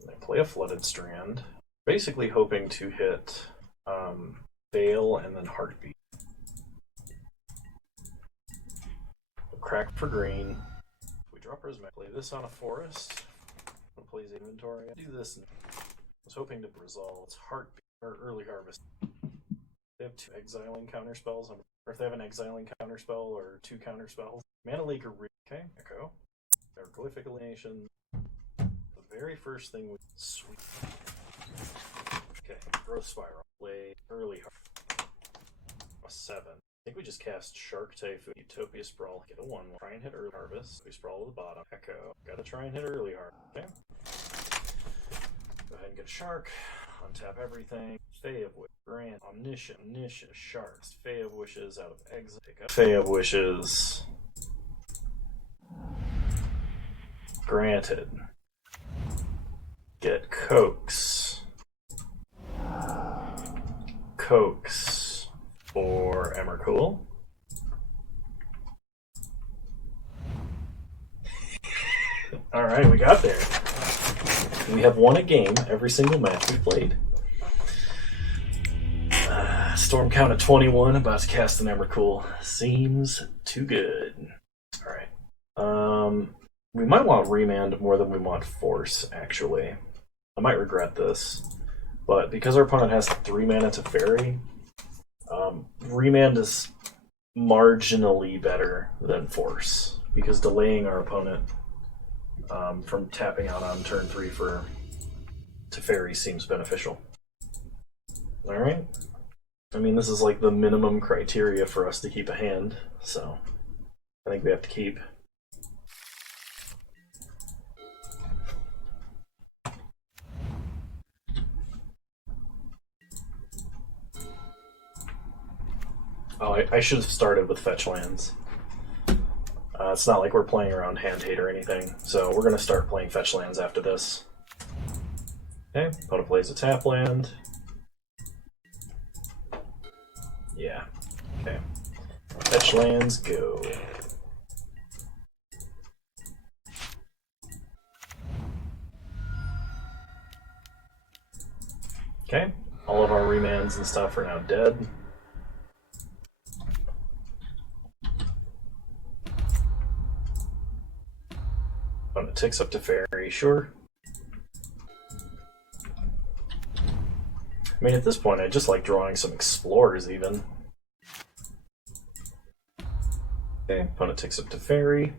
They play a Flooded Strand. Basically hoping to hit Veil and then Heartbeat. Crack for green. We draw Prismatic. Play this on a Forest. Plays Inventory. Do this. I was hoping to resolve its Heartbeat or Early Harvest. They have 2 exiling counterspells, or if they have an exiling counterspell or 2 counterspells. Mana Leak or okay, Echo. Hieroglyphic Alienation. The very first thing we sweep. Okay, Growth Spiral. Play Early Harvest. A 7. I think we just cast Shark Typhoon, Utopia Sprawl, get a 1. Try and hit Early Harvest. We sprawl to the bottom. Echo. Gotta try and hit Early Harvest. Okay. Go ahead and get a Shark. Untap everything. Fey of Wish. Grant. Omniscient. Sharks. Fey of Wishes out of exile. Fey of Wishes. Granted. Get Coax. Coax for Emrakul. Alright, we got there. We have won a game every single match we've played. Storm count at 21, about to cast an Emrakul. Seems too good. Alright. We might want Remand more than we want Force, actually. I might regret this. But because our opponent has 3 mana to Fairy, Remand is marginally better than Force. Because delaying our opponent from tapping out on turn 3 for Teferi seems beneficial. Alright. I mean, this is like the minimum criteria for us to keep a hand, so I think we have to keep. Oh, I should have started with fetch lands. It's not like we're playing around hand hate or anything, so we're going to start playing fetch lands after this. Okay, opponent plays a tap land. Yeah, okay. Fetch lands, go. Okay, all of our remands and stuff are now dead. Opponent ticks up to fairy, sure. I mean, at this point, I just like drawing some explorers, even. Okay, opponent ticks up to fairy.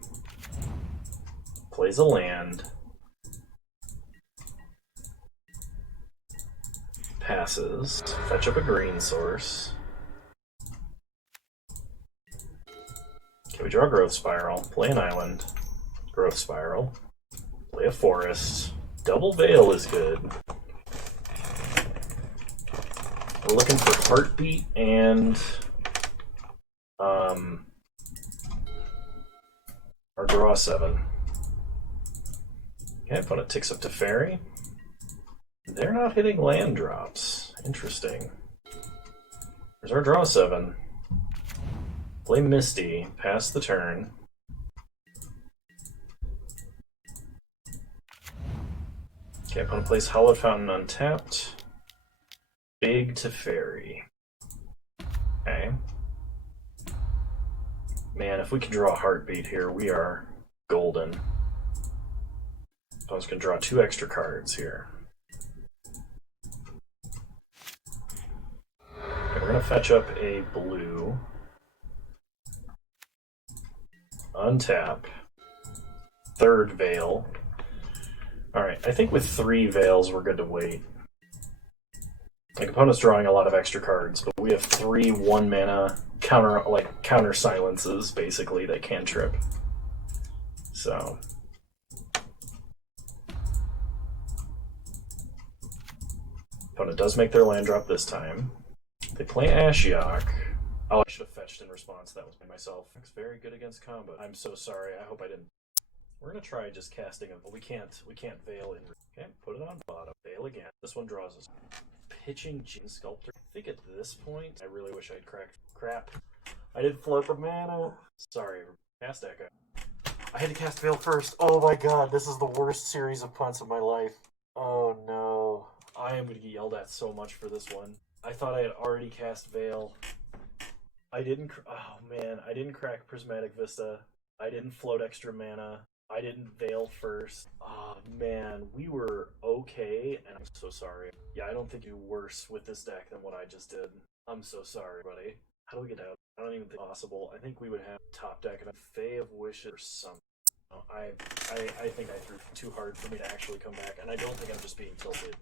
Plays a land. Passes. Fetch up a green source. Okay, we draw Growth Spiral. Play an island. Growth Spiral. Play a forest. Double Veil is good. We're looking for Heartbeat and our draw 7. Okay, opponent ticks up to fairy. They're not hitting land drops. Interesting. There's our draw 7. Play Misty, pass the turn. Okay, opponent plays Hallowed Fountain untapped. Big to fairy. Okay. Man, if we can draw a Heartbeat here, we are golden. I was going to draw 2 extra cards here. Okay, we're going to fetch up a blue. Untap. 3rd Veil. Alright, I think with 3 Veils we're good to wait. Like, opponent's drawing a lot of extra cards, but we have 3 1-mana counter silences, basically, that can trip. So opponent does make their land drop this time. They play Ashiok. Oh, I should have fetched in response. That was by myself. It's very good against combo. I'm so sorry. I hope I didn't. We're gonna try just casting it, but we can't veil in. Okay, put it on bottom. Veil again. This one draws us. Pitching Gene Sculptor. I think at this point, I really wish I'd cracked. Crap. I didn't flip a mana. Sorry. Cast Echo. I had to cast Veil first. Oh my god, this is the worst series of punts of my life. Oh no. I am going to get yelled at so much for this one. I thought I had already cast Veil. I didn't. Oh man, I didn't crack Prismatic Vista. I didn't float extra mana. I didn't Veil first. Oh man, we were okay, and I'm so sorry. Yeah, I don't think you worse with this deck than what I just did. I'm so sorry, buddy. How do we get out? I don't even think it's possible. I think we would have top deck and a Fae of Wishes or something. No, I think I threw too hard for me to actually come back, and I don't think I'm just being tilted.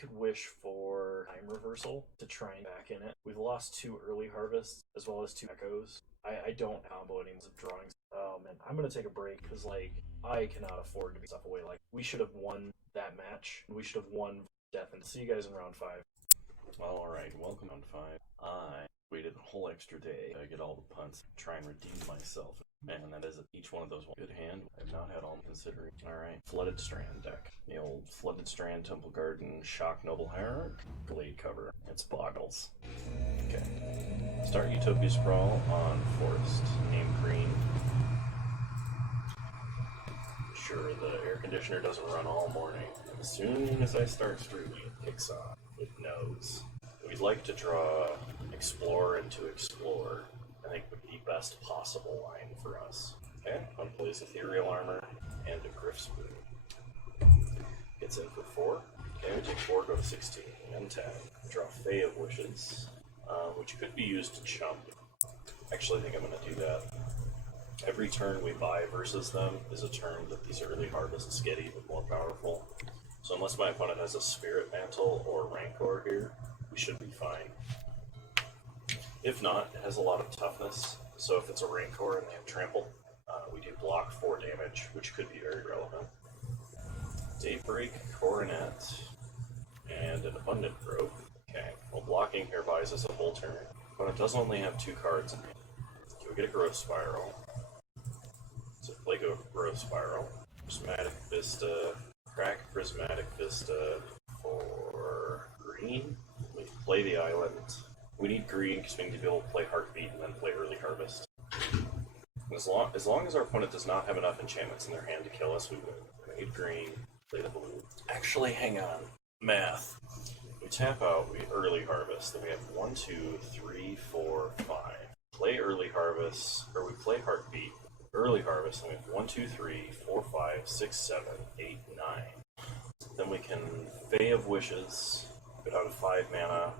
Could wish for Time Reversal to try and back in it. We've lost 2 early harvests as well as 2 echoes. I don't combo any of drawings. Oh man, I'm gonna take a break because like I cannot afford to be stuff away. Like we should have won that match. We should have won death. And see you guys in round 5. All right, welcome round 5. I waited a whole extra day to get all the punts, try and redeem myself. Man, that is each one of those. Good hand. I've not had all considering. Alright, Flooded Strand deck. The old Flooded Strand, Temple Garden, Shock Noble Hierarch, Glade Cover. It's Boggles. Okay. Start Utopia Sprawl on Forest. Name green. Sure, the air conditioner doesn't run all morning. As soon as I start streaming, it kicks off. It knows. We'd like to draw Explore into Explore. I think would be best possible line for us. Okay, one plays Ethereal Armor and a Griff Spoon. Gets in for 4. Okay, we take 4, go to 16. Untap. Draw Fae of Wishes, which could be used to chump. Actually, I think I'm going to do that. Every turn we buy versus them is a turn that these early harvests get even more powerful. So unless my opponent has a Spirit Mantle or Rancor here, we should be fine. If not, it has a lot of toughness, so if it's a Rancor and they have Trample, we do block 4 damage, which could be very relevant. Daybreak, Coronet, and an Abundant Growth. Okay, well blocking here buys us a whole turn, but it does only have 2 cards in hand. So we get a growth spiral. So play growth spiral. Prismatic Vista. Crack Prismatic Vista for green. We play the island. We need green because we need to be able to play Heartbeat and then play Early Harvest. As long as our opponent does not have enough enchantments in their hand to kill us, we win. We need green, play the blue. Actually, hang on. Math. We tap out, we Early Harvest, then we have 1, 2, 3, 4, 5. Play Early Harvest, or we play Heartbeat, Early Harvest, and we have 1, 2, 3, 4, 5, 6, 7, 8, 9. Then we can Fae of Wishes, go down to 5 mana,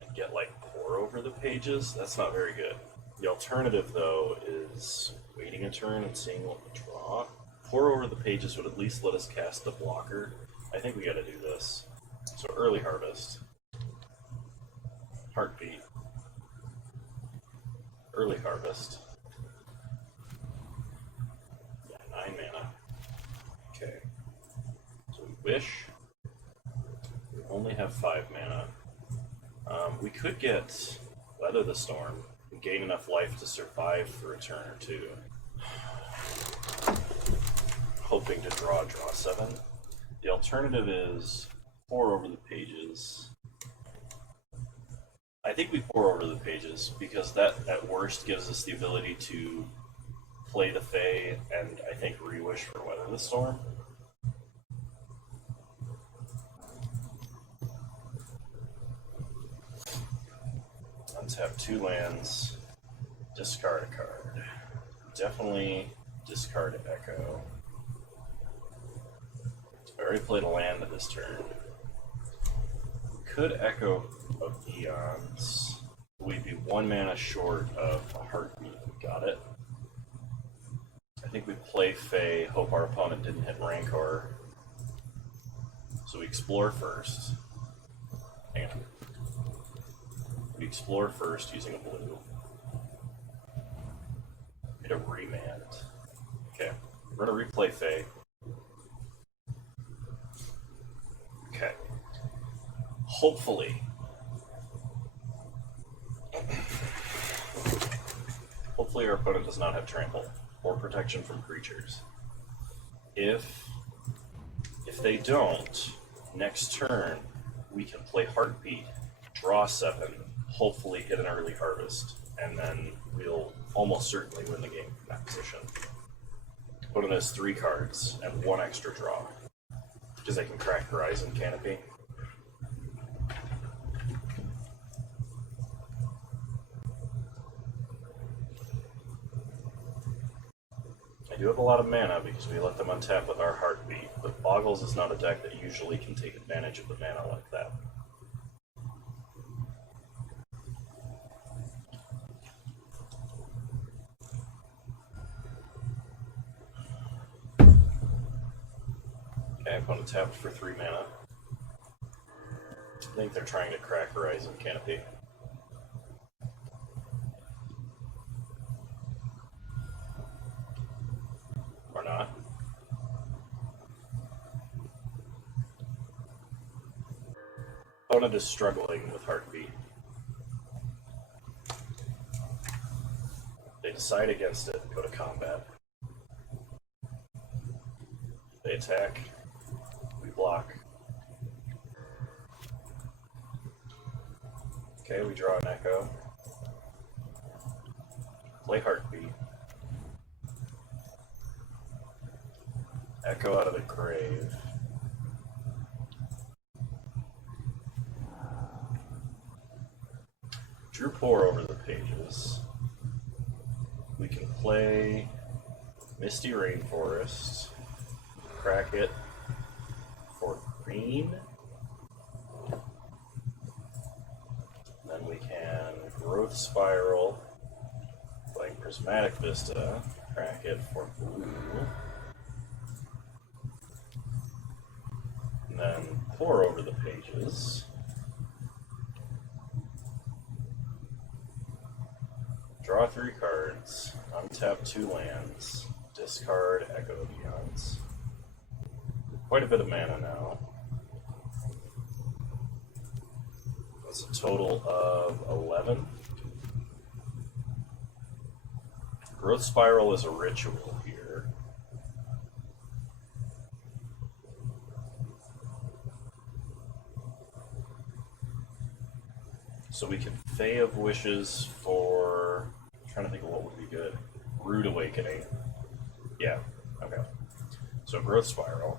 and get like Pour Over the Pages. That's not very good. The alternative, though, is waiting a turn and seeing what we draw. Pour Over the Pages would at least let us cast the blocker. I think we gotta do this. So Early Harvest. Heartbeat. Early Harvest. Yeah, 9 mana. Okay. So we Wish. We only have 5 mana. We could get Weather the Storm. Gain enough life to survive for a turn or two. Hoping to draw 7. The alternative is Pour Over the Pages. I think we Pour Over the Pages because that at worst gives us the ability to play the Fae and I think re-wish for Weather the Storm. Untap 2 lands, discard a card. Definitely discard Echo. I already played a land this turn. Could Echo of Eons. We'd be 1 mana short of a Heartbeat. Got it. I think we play Fae, hope our opponent didn't hit Rancor. So we explore first. Hang on. We explore first using a blue. Hit a remand. Okay. We're gonna replay Fae. Okay. Hopefully. Hopefully our opponent does not have trample or protection from creatures. If they don't, next turn we can play Heartbeat, draw 7, hopefully hit an Early Harvest, and then we'll almost certainly win the game from that position. Opponent has 3 cards and 1 extra draw, because they can crack Horizon Canopy. I do have a lot of mana because we let them untap with our Heartbeat, but Boggles is not a deck that usually can take advantage of the mana like that. Okay, opponent tapped for 3 mana. I think they're trying to crack Horizon Canopy. Or not. Opponent is struggling with Heartbeat. They decide against it, go to combat. They attack. We block. Okay, we draw an Echo. Play Heartbeat. Echo out of the grave. Drew Pour Over the Pages. We can play Misty Rainforest, crack it for green. Then we can Growth Spiral, playing Prismatic Vista, crack it for blue. And then Pour Over the Pages. Draw 3 cards, untap 2 lands, discard Echo of Eons. Quite a bit of mana now. That's a total of 11. Growth Spiral is a ritual here. So we can Fae of Wishes for... I'm trying to think of what would be good. Rude Awakening. Yeah, okay. So Growth Spiral.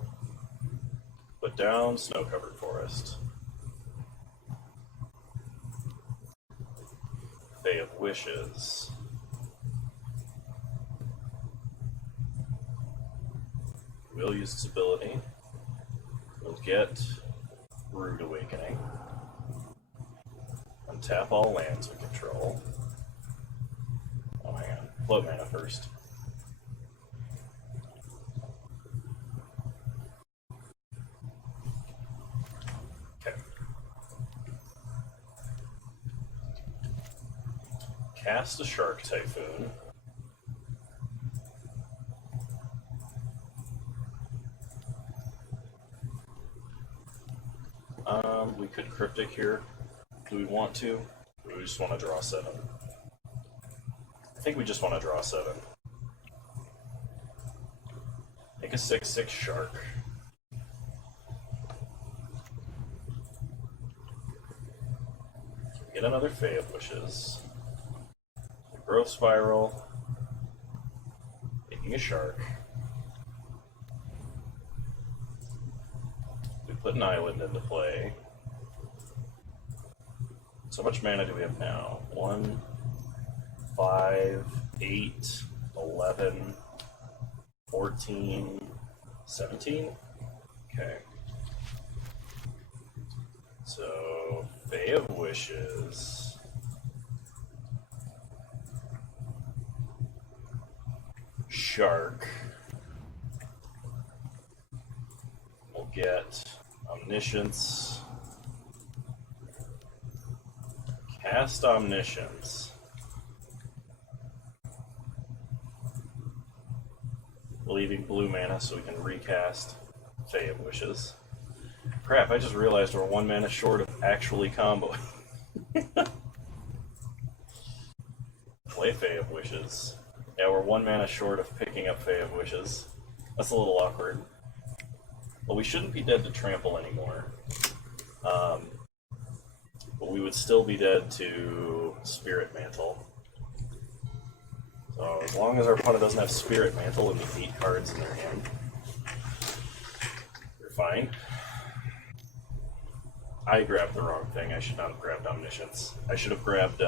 Put down Snow-Covered Forest. Fae of Wishes. We'll use its ability. We'll get Rude Awakening. Untap all lands we control. Oh, hang on. Float mana first. Okay. Cast a Shark Typhoon. We could Cryptic here. Do we want to? Or we just want to draw 7? I think we just want to draw 7. Make a 6/6 Shark. Get another Fae of Wishes. Growth Spiral. Making a Shark. We put an Island into play. So much mana do we have now? 1, 5, 8, 11, 14, 17? Okay. So, Fae of Wishes. Shark. We'll get Omniscience. Cast Omniscience. Leaving blue mana so we can recast Fae of Wishes. Crap, I just realized we're 1 mana short of actually comboing. Play Fae of Wishes. Yeah, we're 1 mana short of picking up Fae of Wishes. That's a little awkward. Well, we shouldn't be dead to Trample anymore. But we would still be dead to Spirit Mantle. So as long as our opponent doesn't have Spirit Mantle and we beat cards in their hand, we're fine. I grabbed the wrong thing. I should not have grabbed Omniscience. I should have grabbed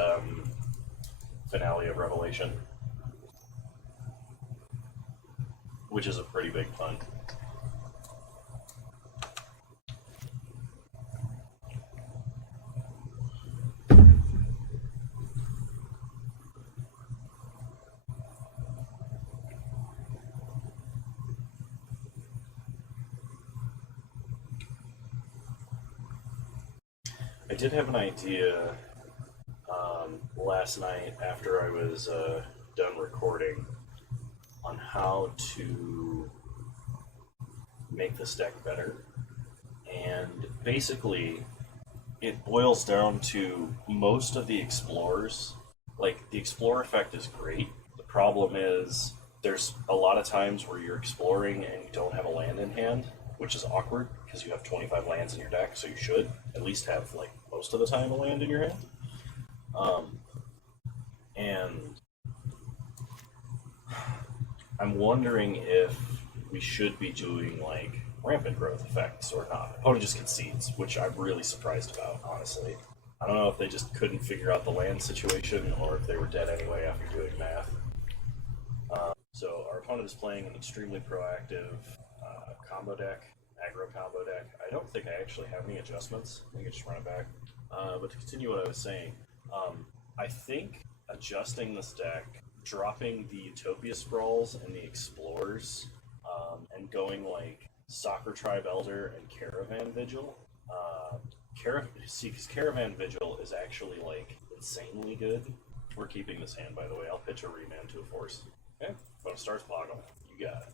Finale of Revelation, which is a pretty big punt. I did have an idea last night after I was done recording on how to make this deck better. And basically, it boils down to most of the Explorers. Like, the Explorer effect is great. The problem is there's a lot of times where you're exploring and you don't have a land in hand, which is awkward because you have 25 lands in your deck, so you should at least have, like, most of the time a land in your hand. And I'm wondering if we should be doing, like, rampant growth effects or not. Opponent just concedes, which I'm really surprised about, honestly. I don't know if they just couldn't figure out the land situation or if they were dead anyway after doing math. So our opponent is playing an extremely proactive combo deck, aggro combo deck. I don't think I actually have any adjustments. I think I just run it back. But to continue what I was saying, I think adjusting this deck, dropping the Utopia Sprawls and the Explorers, and going like Soccer Tribe Elder and Caravan Vigil. Because Caravan Vigil is actually like insanely good. We're keeping this hand, by the way. I'll pitch a Remand to a Force. Okay, but Stars Boggle, you got it.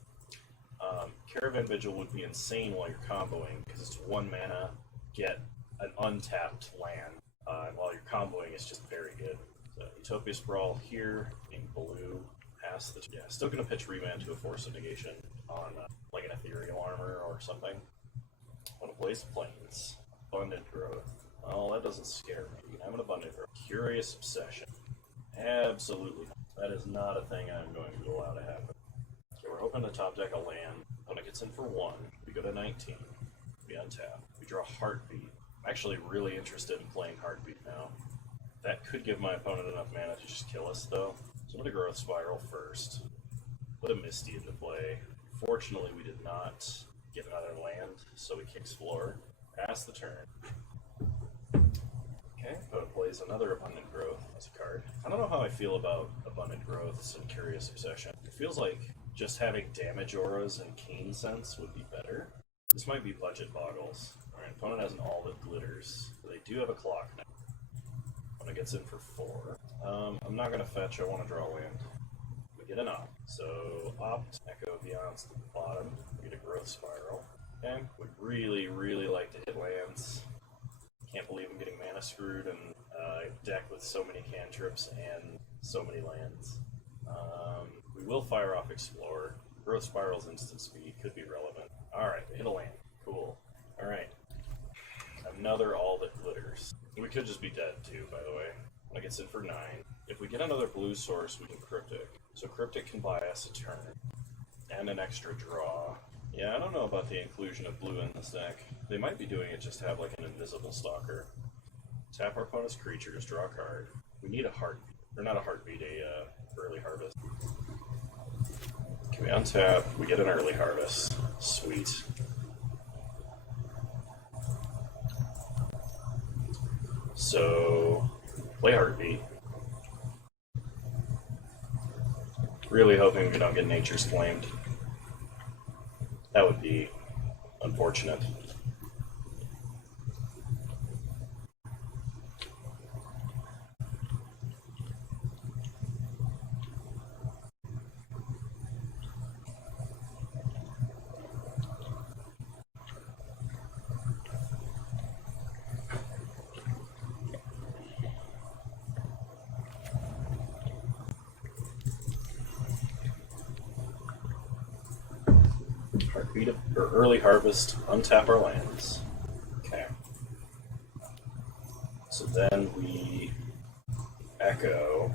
Caravan Vigil would be insane while you're comboing because it's 1 mana, get an untapped land. And while you're comboing, it's just very good. So Utopia Sprawl here, being blue, cast the... Yeah, still gonna pitch Remand to a Force of Negation on like an Ethereal Armor or something. I'm gonna Blaze Plains. Abundant Growth. Well, that doesn't scare me. I'm an Abundant Growth. Curious Obsession. Absolutely not. That is not a thing I'm going to allow to happen. Okay, we're hoping to top deck a land. Opponent gets in for 1. We go to 19. We untap. We draw Heartbeat. I'm actually really interested in playing Heartbeat now. That could give my opponent enough mana to just kill us, though. So I'm going to Growth Spiral first. Put a Misty into play. Fortunately, we did not get another land, so we can explore. Pass the turn. Okay, opponent plays another Abundant Growth as a card. I don't know how I feel about Abundant Growths and Curious Obsession. It feels like just having damage auras and Keen Sense would be better. This might be budget boggles. Alright, opponent has an All That Glitters. They do have a clock now. Opponent gets in for 4. I'm not going to fetch, I want to draw land. We get an opt. So opt, Echo Beyond's the bottom. We get a Growth Spiral. Okay, would really, really like to hit lands. Can't believe I'm getting mana screwed and deck with so many cantrips and so many lands. We will fire off Explore. Growth Spiral's instant speed could be relevant. Alright, hit a land. Cool. Alright. Another All That Glitters. We could just be dead too, by the way. When it gets in for 9. If we get another blue source, we can Cryptic. So Cryptic can buy us a turn. And an extra draw. Yeah, I don't know about the inclusion of blue in this deck. They might be doing it just to have like an invisible stalker. Tap our opponent's creatures, draw a card. We need a Heartbeat. Or not a Heartbeat, a Early Harvest. Can we untap? We get an Early Harvest. Sweet. So, play Heartbeat. Really hoping we don't get Nature's Flamed. That would be unfortunate. Heartbeat or Early Harvest, untap our lands. Okay. So then we Echo.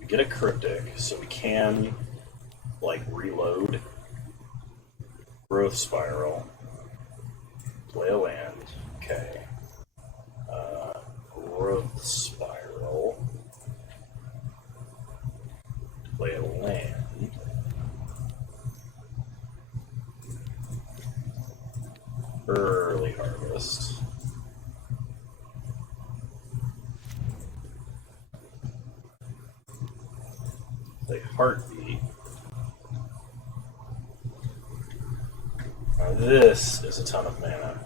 We get a Cryptic, so we can like reload. Growth Spiral. Play a land. Okay. Growth Spiral. Play a land. Early Harvest. Play Heartbeat. Now this is a ton of mana.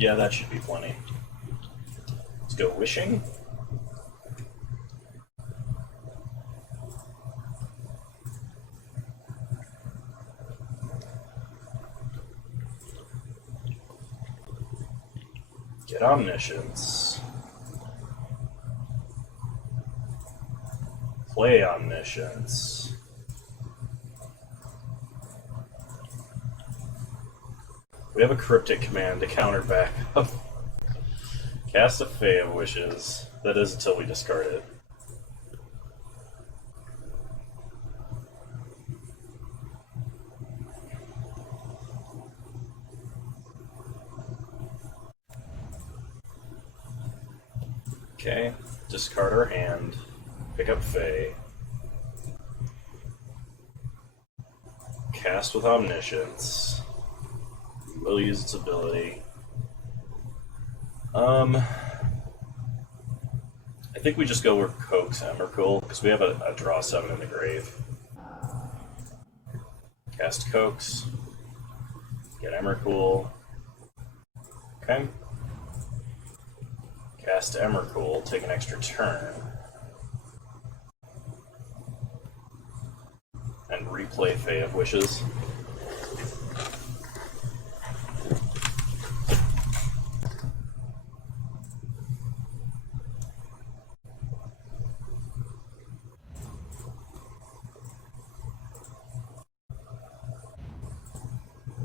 Yeah, that should be plenty. Let's go Wishing. Get Omniscience. Play Omniscience. We have a Cryptic command to counter back up. Cast a Fae of Wishes. That is until we discard it. Okay, discard our hand. Pick up Fae. Cast with Omniscience. Will use its ability. I think we just go with Coax Emrakul, because we have a draw 7 in the grave. Cast Coax. Get Emrakul. Okay. Cast Emrakul, take an extra turn. And replay Fae of Wishes.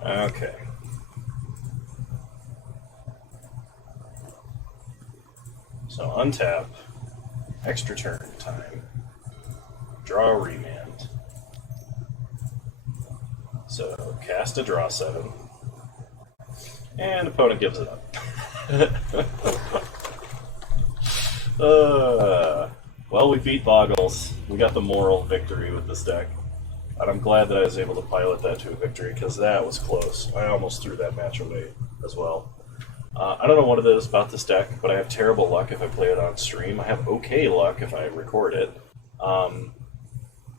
Okay. So untap, extra turn time, draw a remand. So cast a draw 7, and opponent gives it up. Well, we beat Boggles. We got the moral victory with this deck. And I'm glad that I was able to pilot that to a victory, because that was close. I almost threw that match away as well. I don't know what it is about this deck, but I have terrible luck if I play it on stream. I have okay luck if I record it.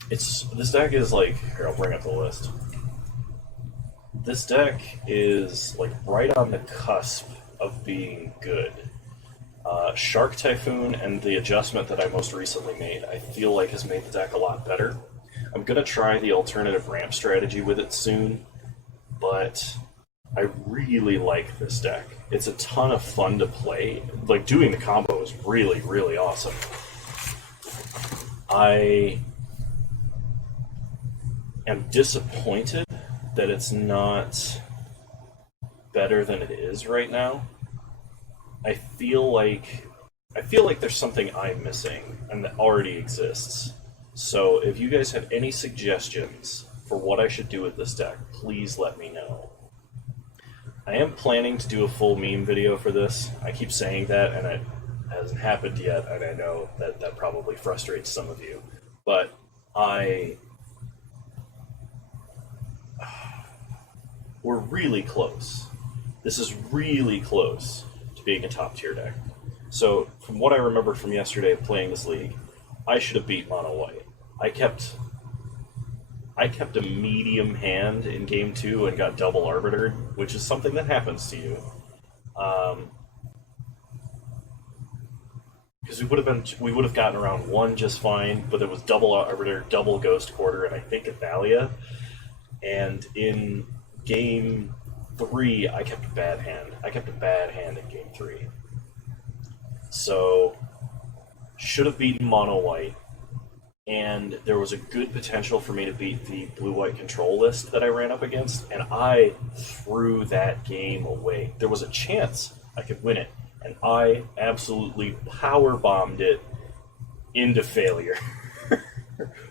This deck is like... Here, I'll bring up the list. This deck is like right on the cusp of being good. Shark Typhoon and the adjustment that I most recently made, I feel like has made the deck a lot better. I'm going to try the alternative ramp strategy with it soon, but I really like this deck. It's a ton of fun to play. Like, doing the combo is really, really awesome. I am disappointed that it's not better than it is right now. I feel like there's something I'm missing and that already exists. So if you guys have any suggestions for what I should do with this deck, please let me know. I am planning to do a full meme video for this. I keep saying that, and it hasn't happened yet, and I know that that probably frustrates some of you. But we're really close. This is really close to being a top tier deck. So from what I remember from yesterday of playing this league, I should have beat Mono White. I kept a medium hand in game 2 and got double arbitered, which is something that happens to you. Because we would have gotten around 1 just fine, but there was double arbiter, double ghost quarter, and I think a Thalia. And in game 3, I kept a bad hand. I kept a bad hand in game 3. So should have beaten Mono White. And there was a good potential for me to beat the blue-white control list that I ran up against, and I threw that game away. There was a chance I could win it, and I absolutely power-bombed it into failure,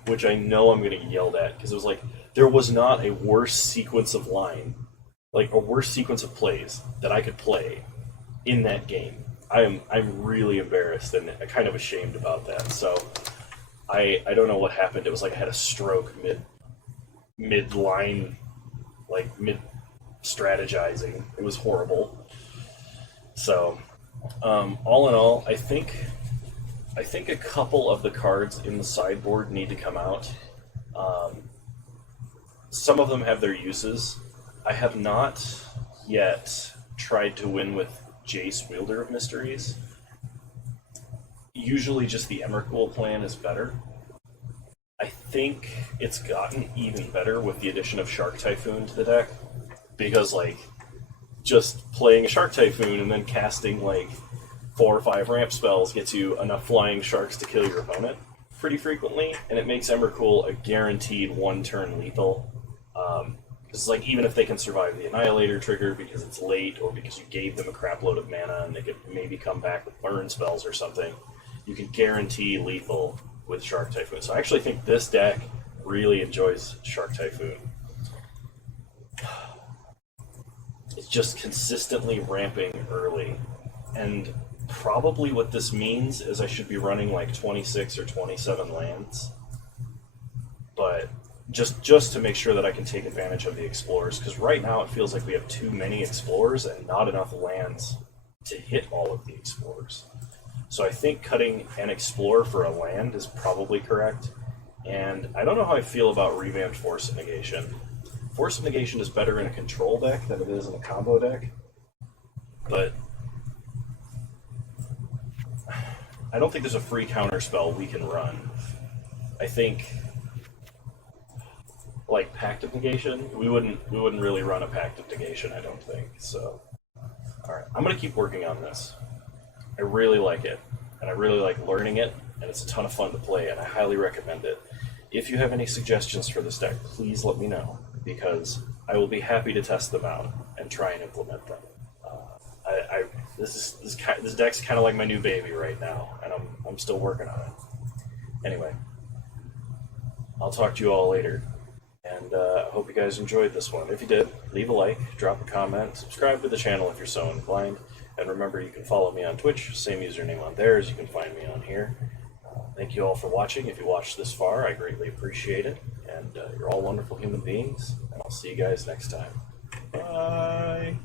which I know I'm going to get yelled at, because it was like, there was not a worse sequence of a worse sequence of plays that I could play in that game. I'm really embarrassed and kind of ashamed about that, so... I don't know what happened. It was like I had a stroke mid-line, like mid-strategizing. It was horrible. So, all in all, I think a couple of the cards in the sideboard need to come out. Some of them have their uses. I have not yet tried to win with Jace, Wielder of Mysteries. Usually just the Emrakul plan is better. I think it's gotten even better with the addition of Shark Typhoon to the deck, because like just playing a Shark Typhoon and then casting like 4 or 5 ramp spells gets you enough flying sharks to kill your opponent pretty frequently, and it makes Emrakul a guaranteed 1-turn lethal. It's like, even if they can survive the Annihilator trigger because it's late, or because you gave them a crap load of mana and they could maybe come back with burn spells or something, you can guarantee lethal with Shark Typhoon. So I actually think this deck really enjoys Shark Typhoon. It's just consistently ramping early. And probably what this means is I should be running like 26 or 27 lands. But just to make sure that I can take advantage of the Explorers, because right now it feels like we have too many Explorers and not enough lands to hit all of the Explorers. So I think cutting an Explorer for a land is probably correct. And I don't know how I feel about revamped Force of Negation. Force of Negation is better in a control deck than it is in a combo deck. But I don't think there's a free counter spell we can run. I think, like Pact of Negation, we wouldn't really run a Pact of Negation, I don't think. So, alright, I'm going to keep working on this. I really like it, and I really like learning it, and it's a ton of fun to play, and I highly recommend it. If you have any suggestions for this deck, please let me know. because I will be happy to test them out and try and implement them. This deck's kind of like my new baby right now, and I'm still working on it. Anyway, I'll talk to you all later, and I hope you guys enjoyed this one. If you did, leave a like, drop a comment, subscribe to the channel if you're so inclined, and remember you can follow me on Twitch, same username on there as you can find me on here. Thank you all for watching. If you watched this far, I greatly appreciate it, and you're all wonderful human beings, and I'll see you guys next time. Bye!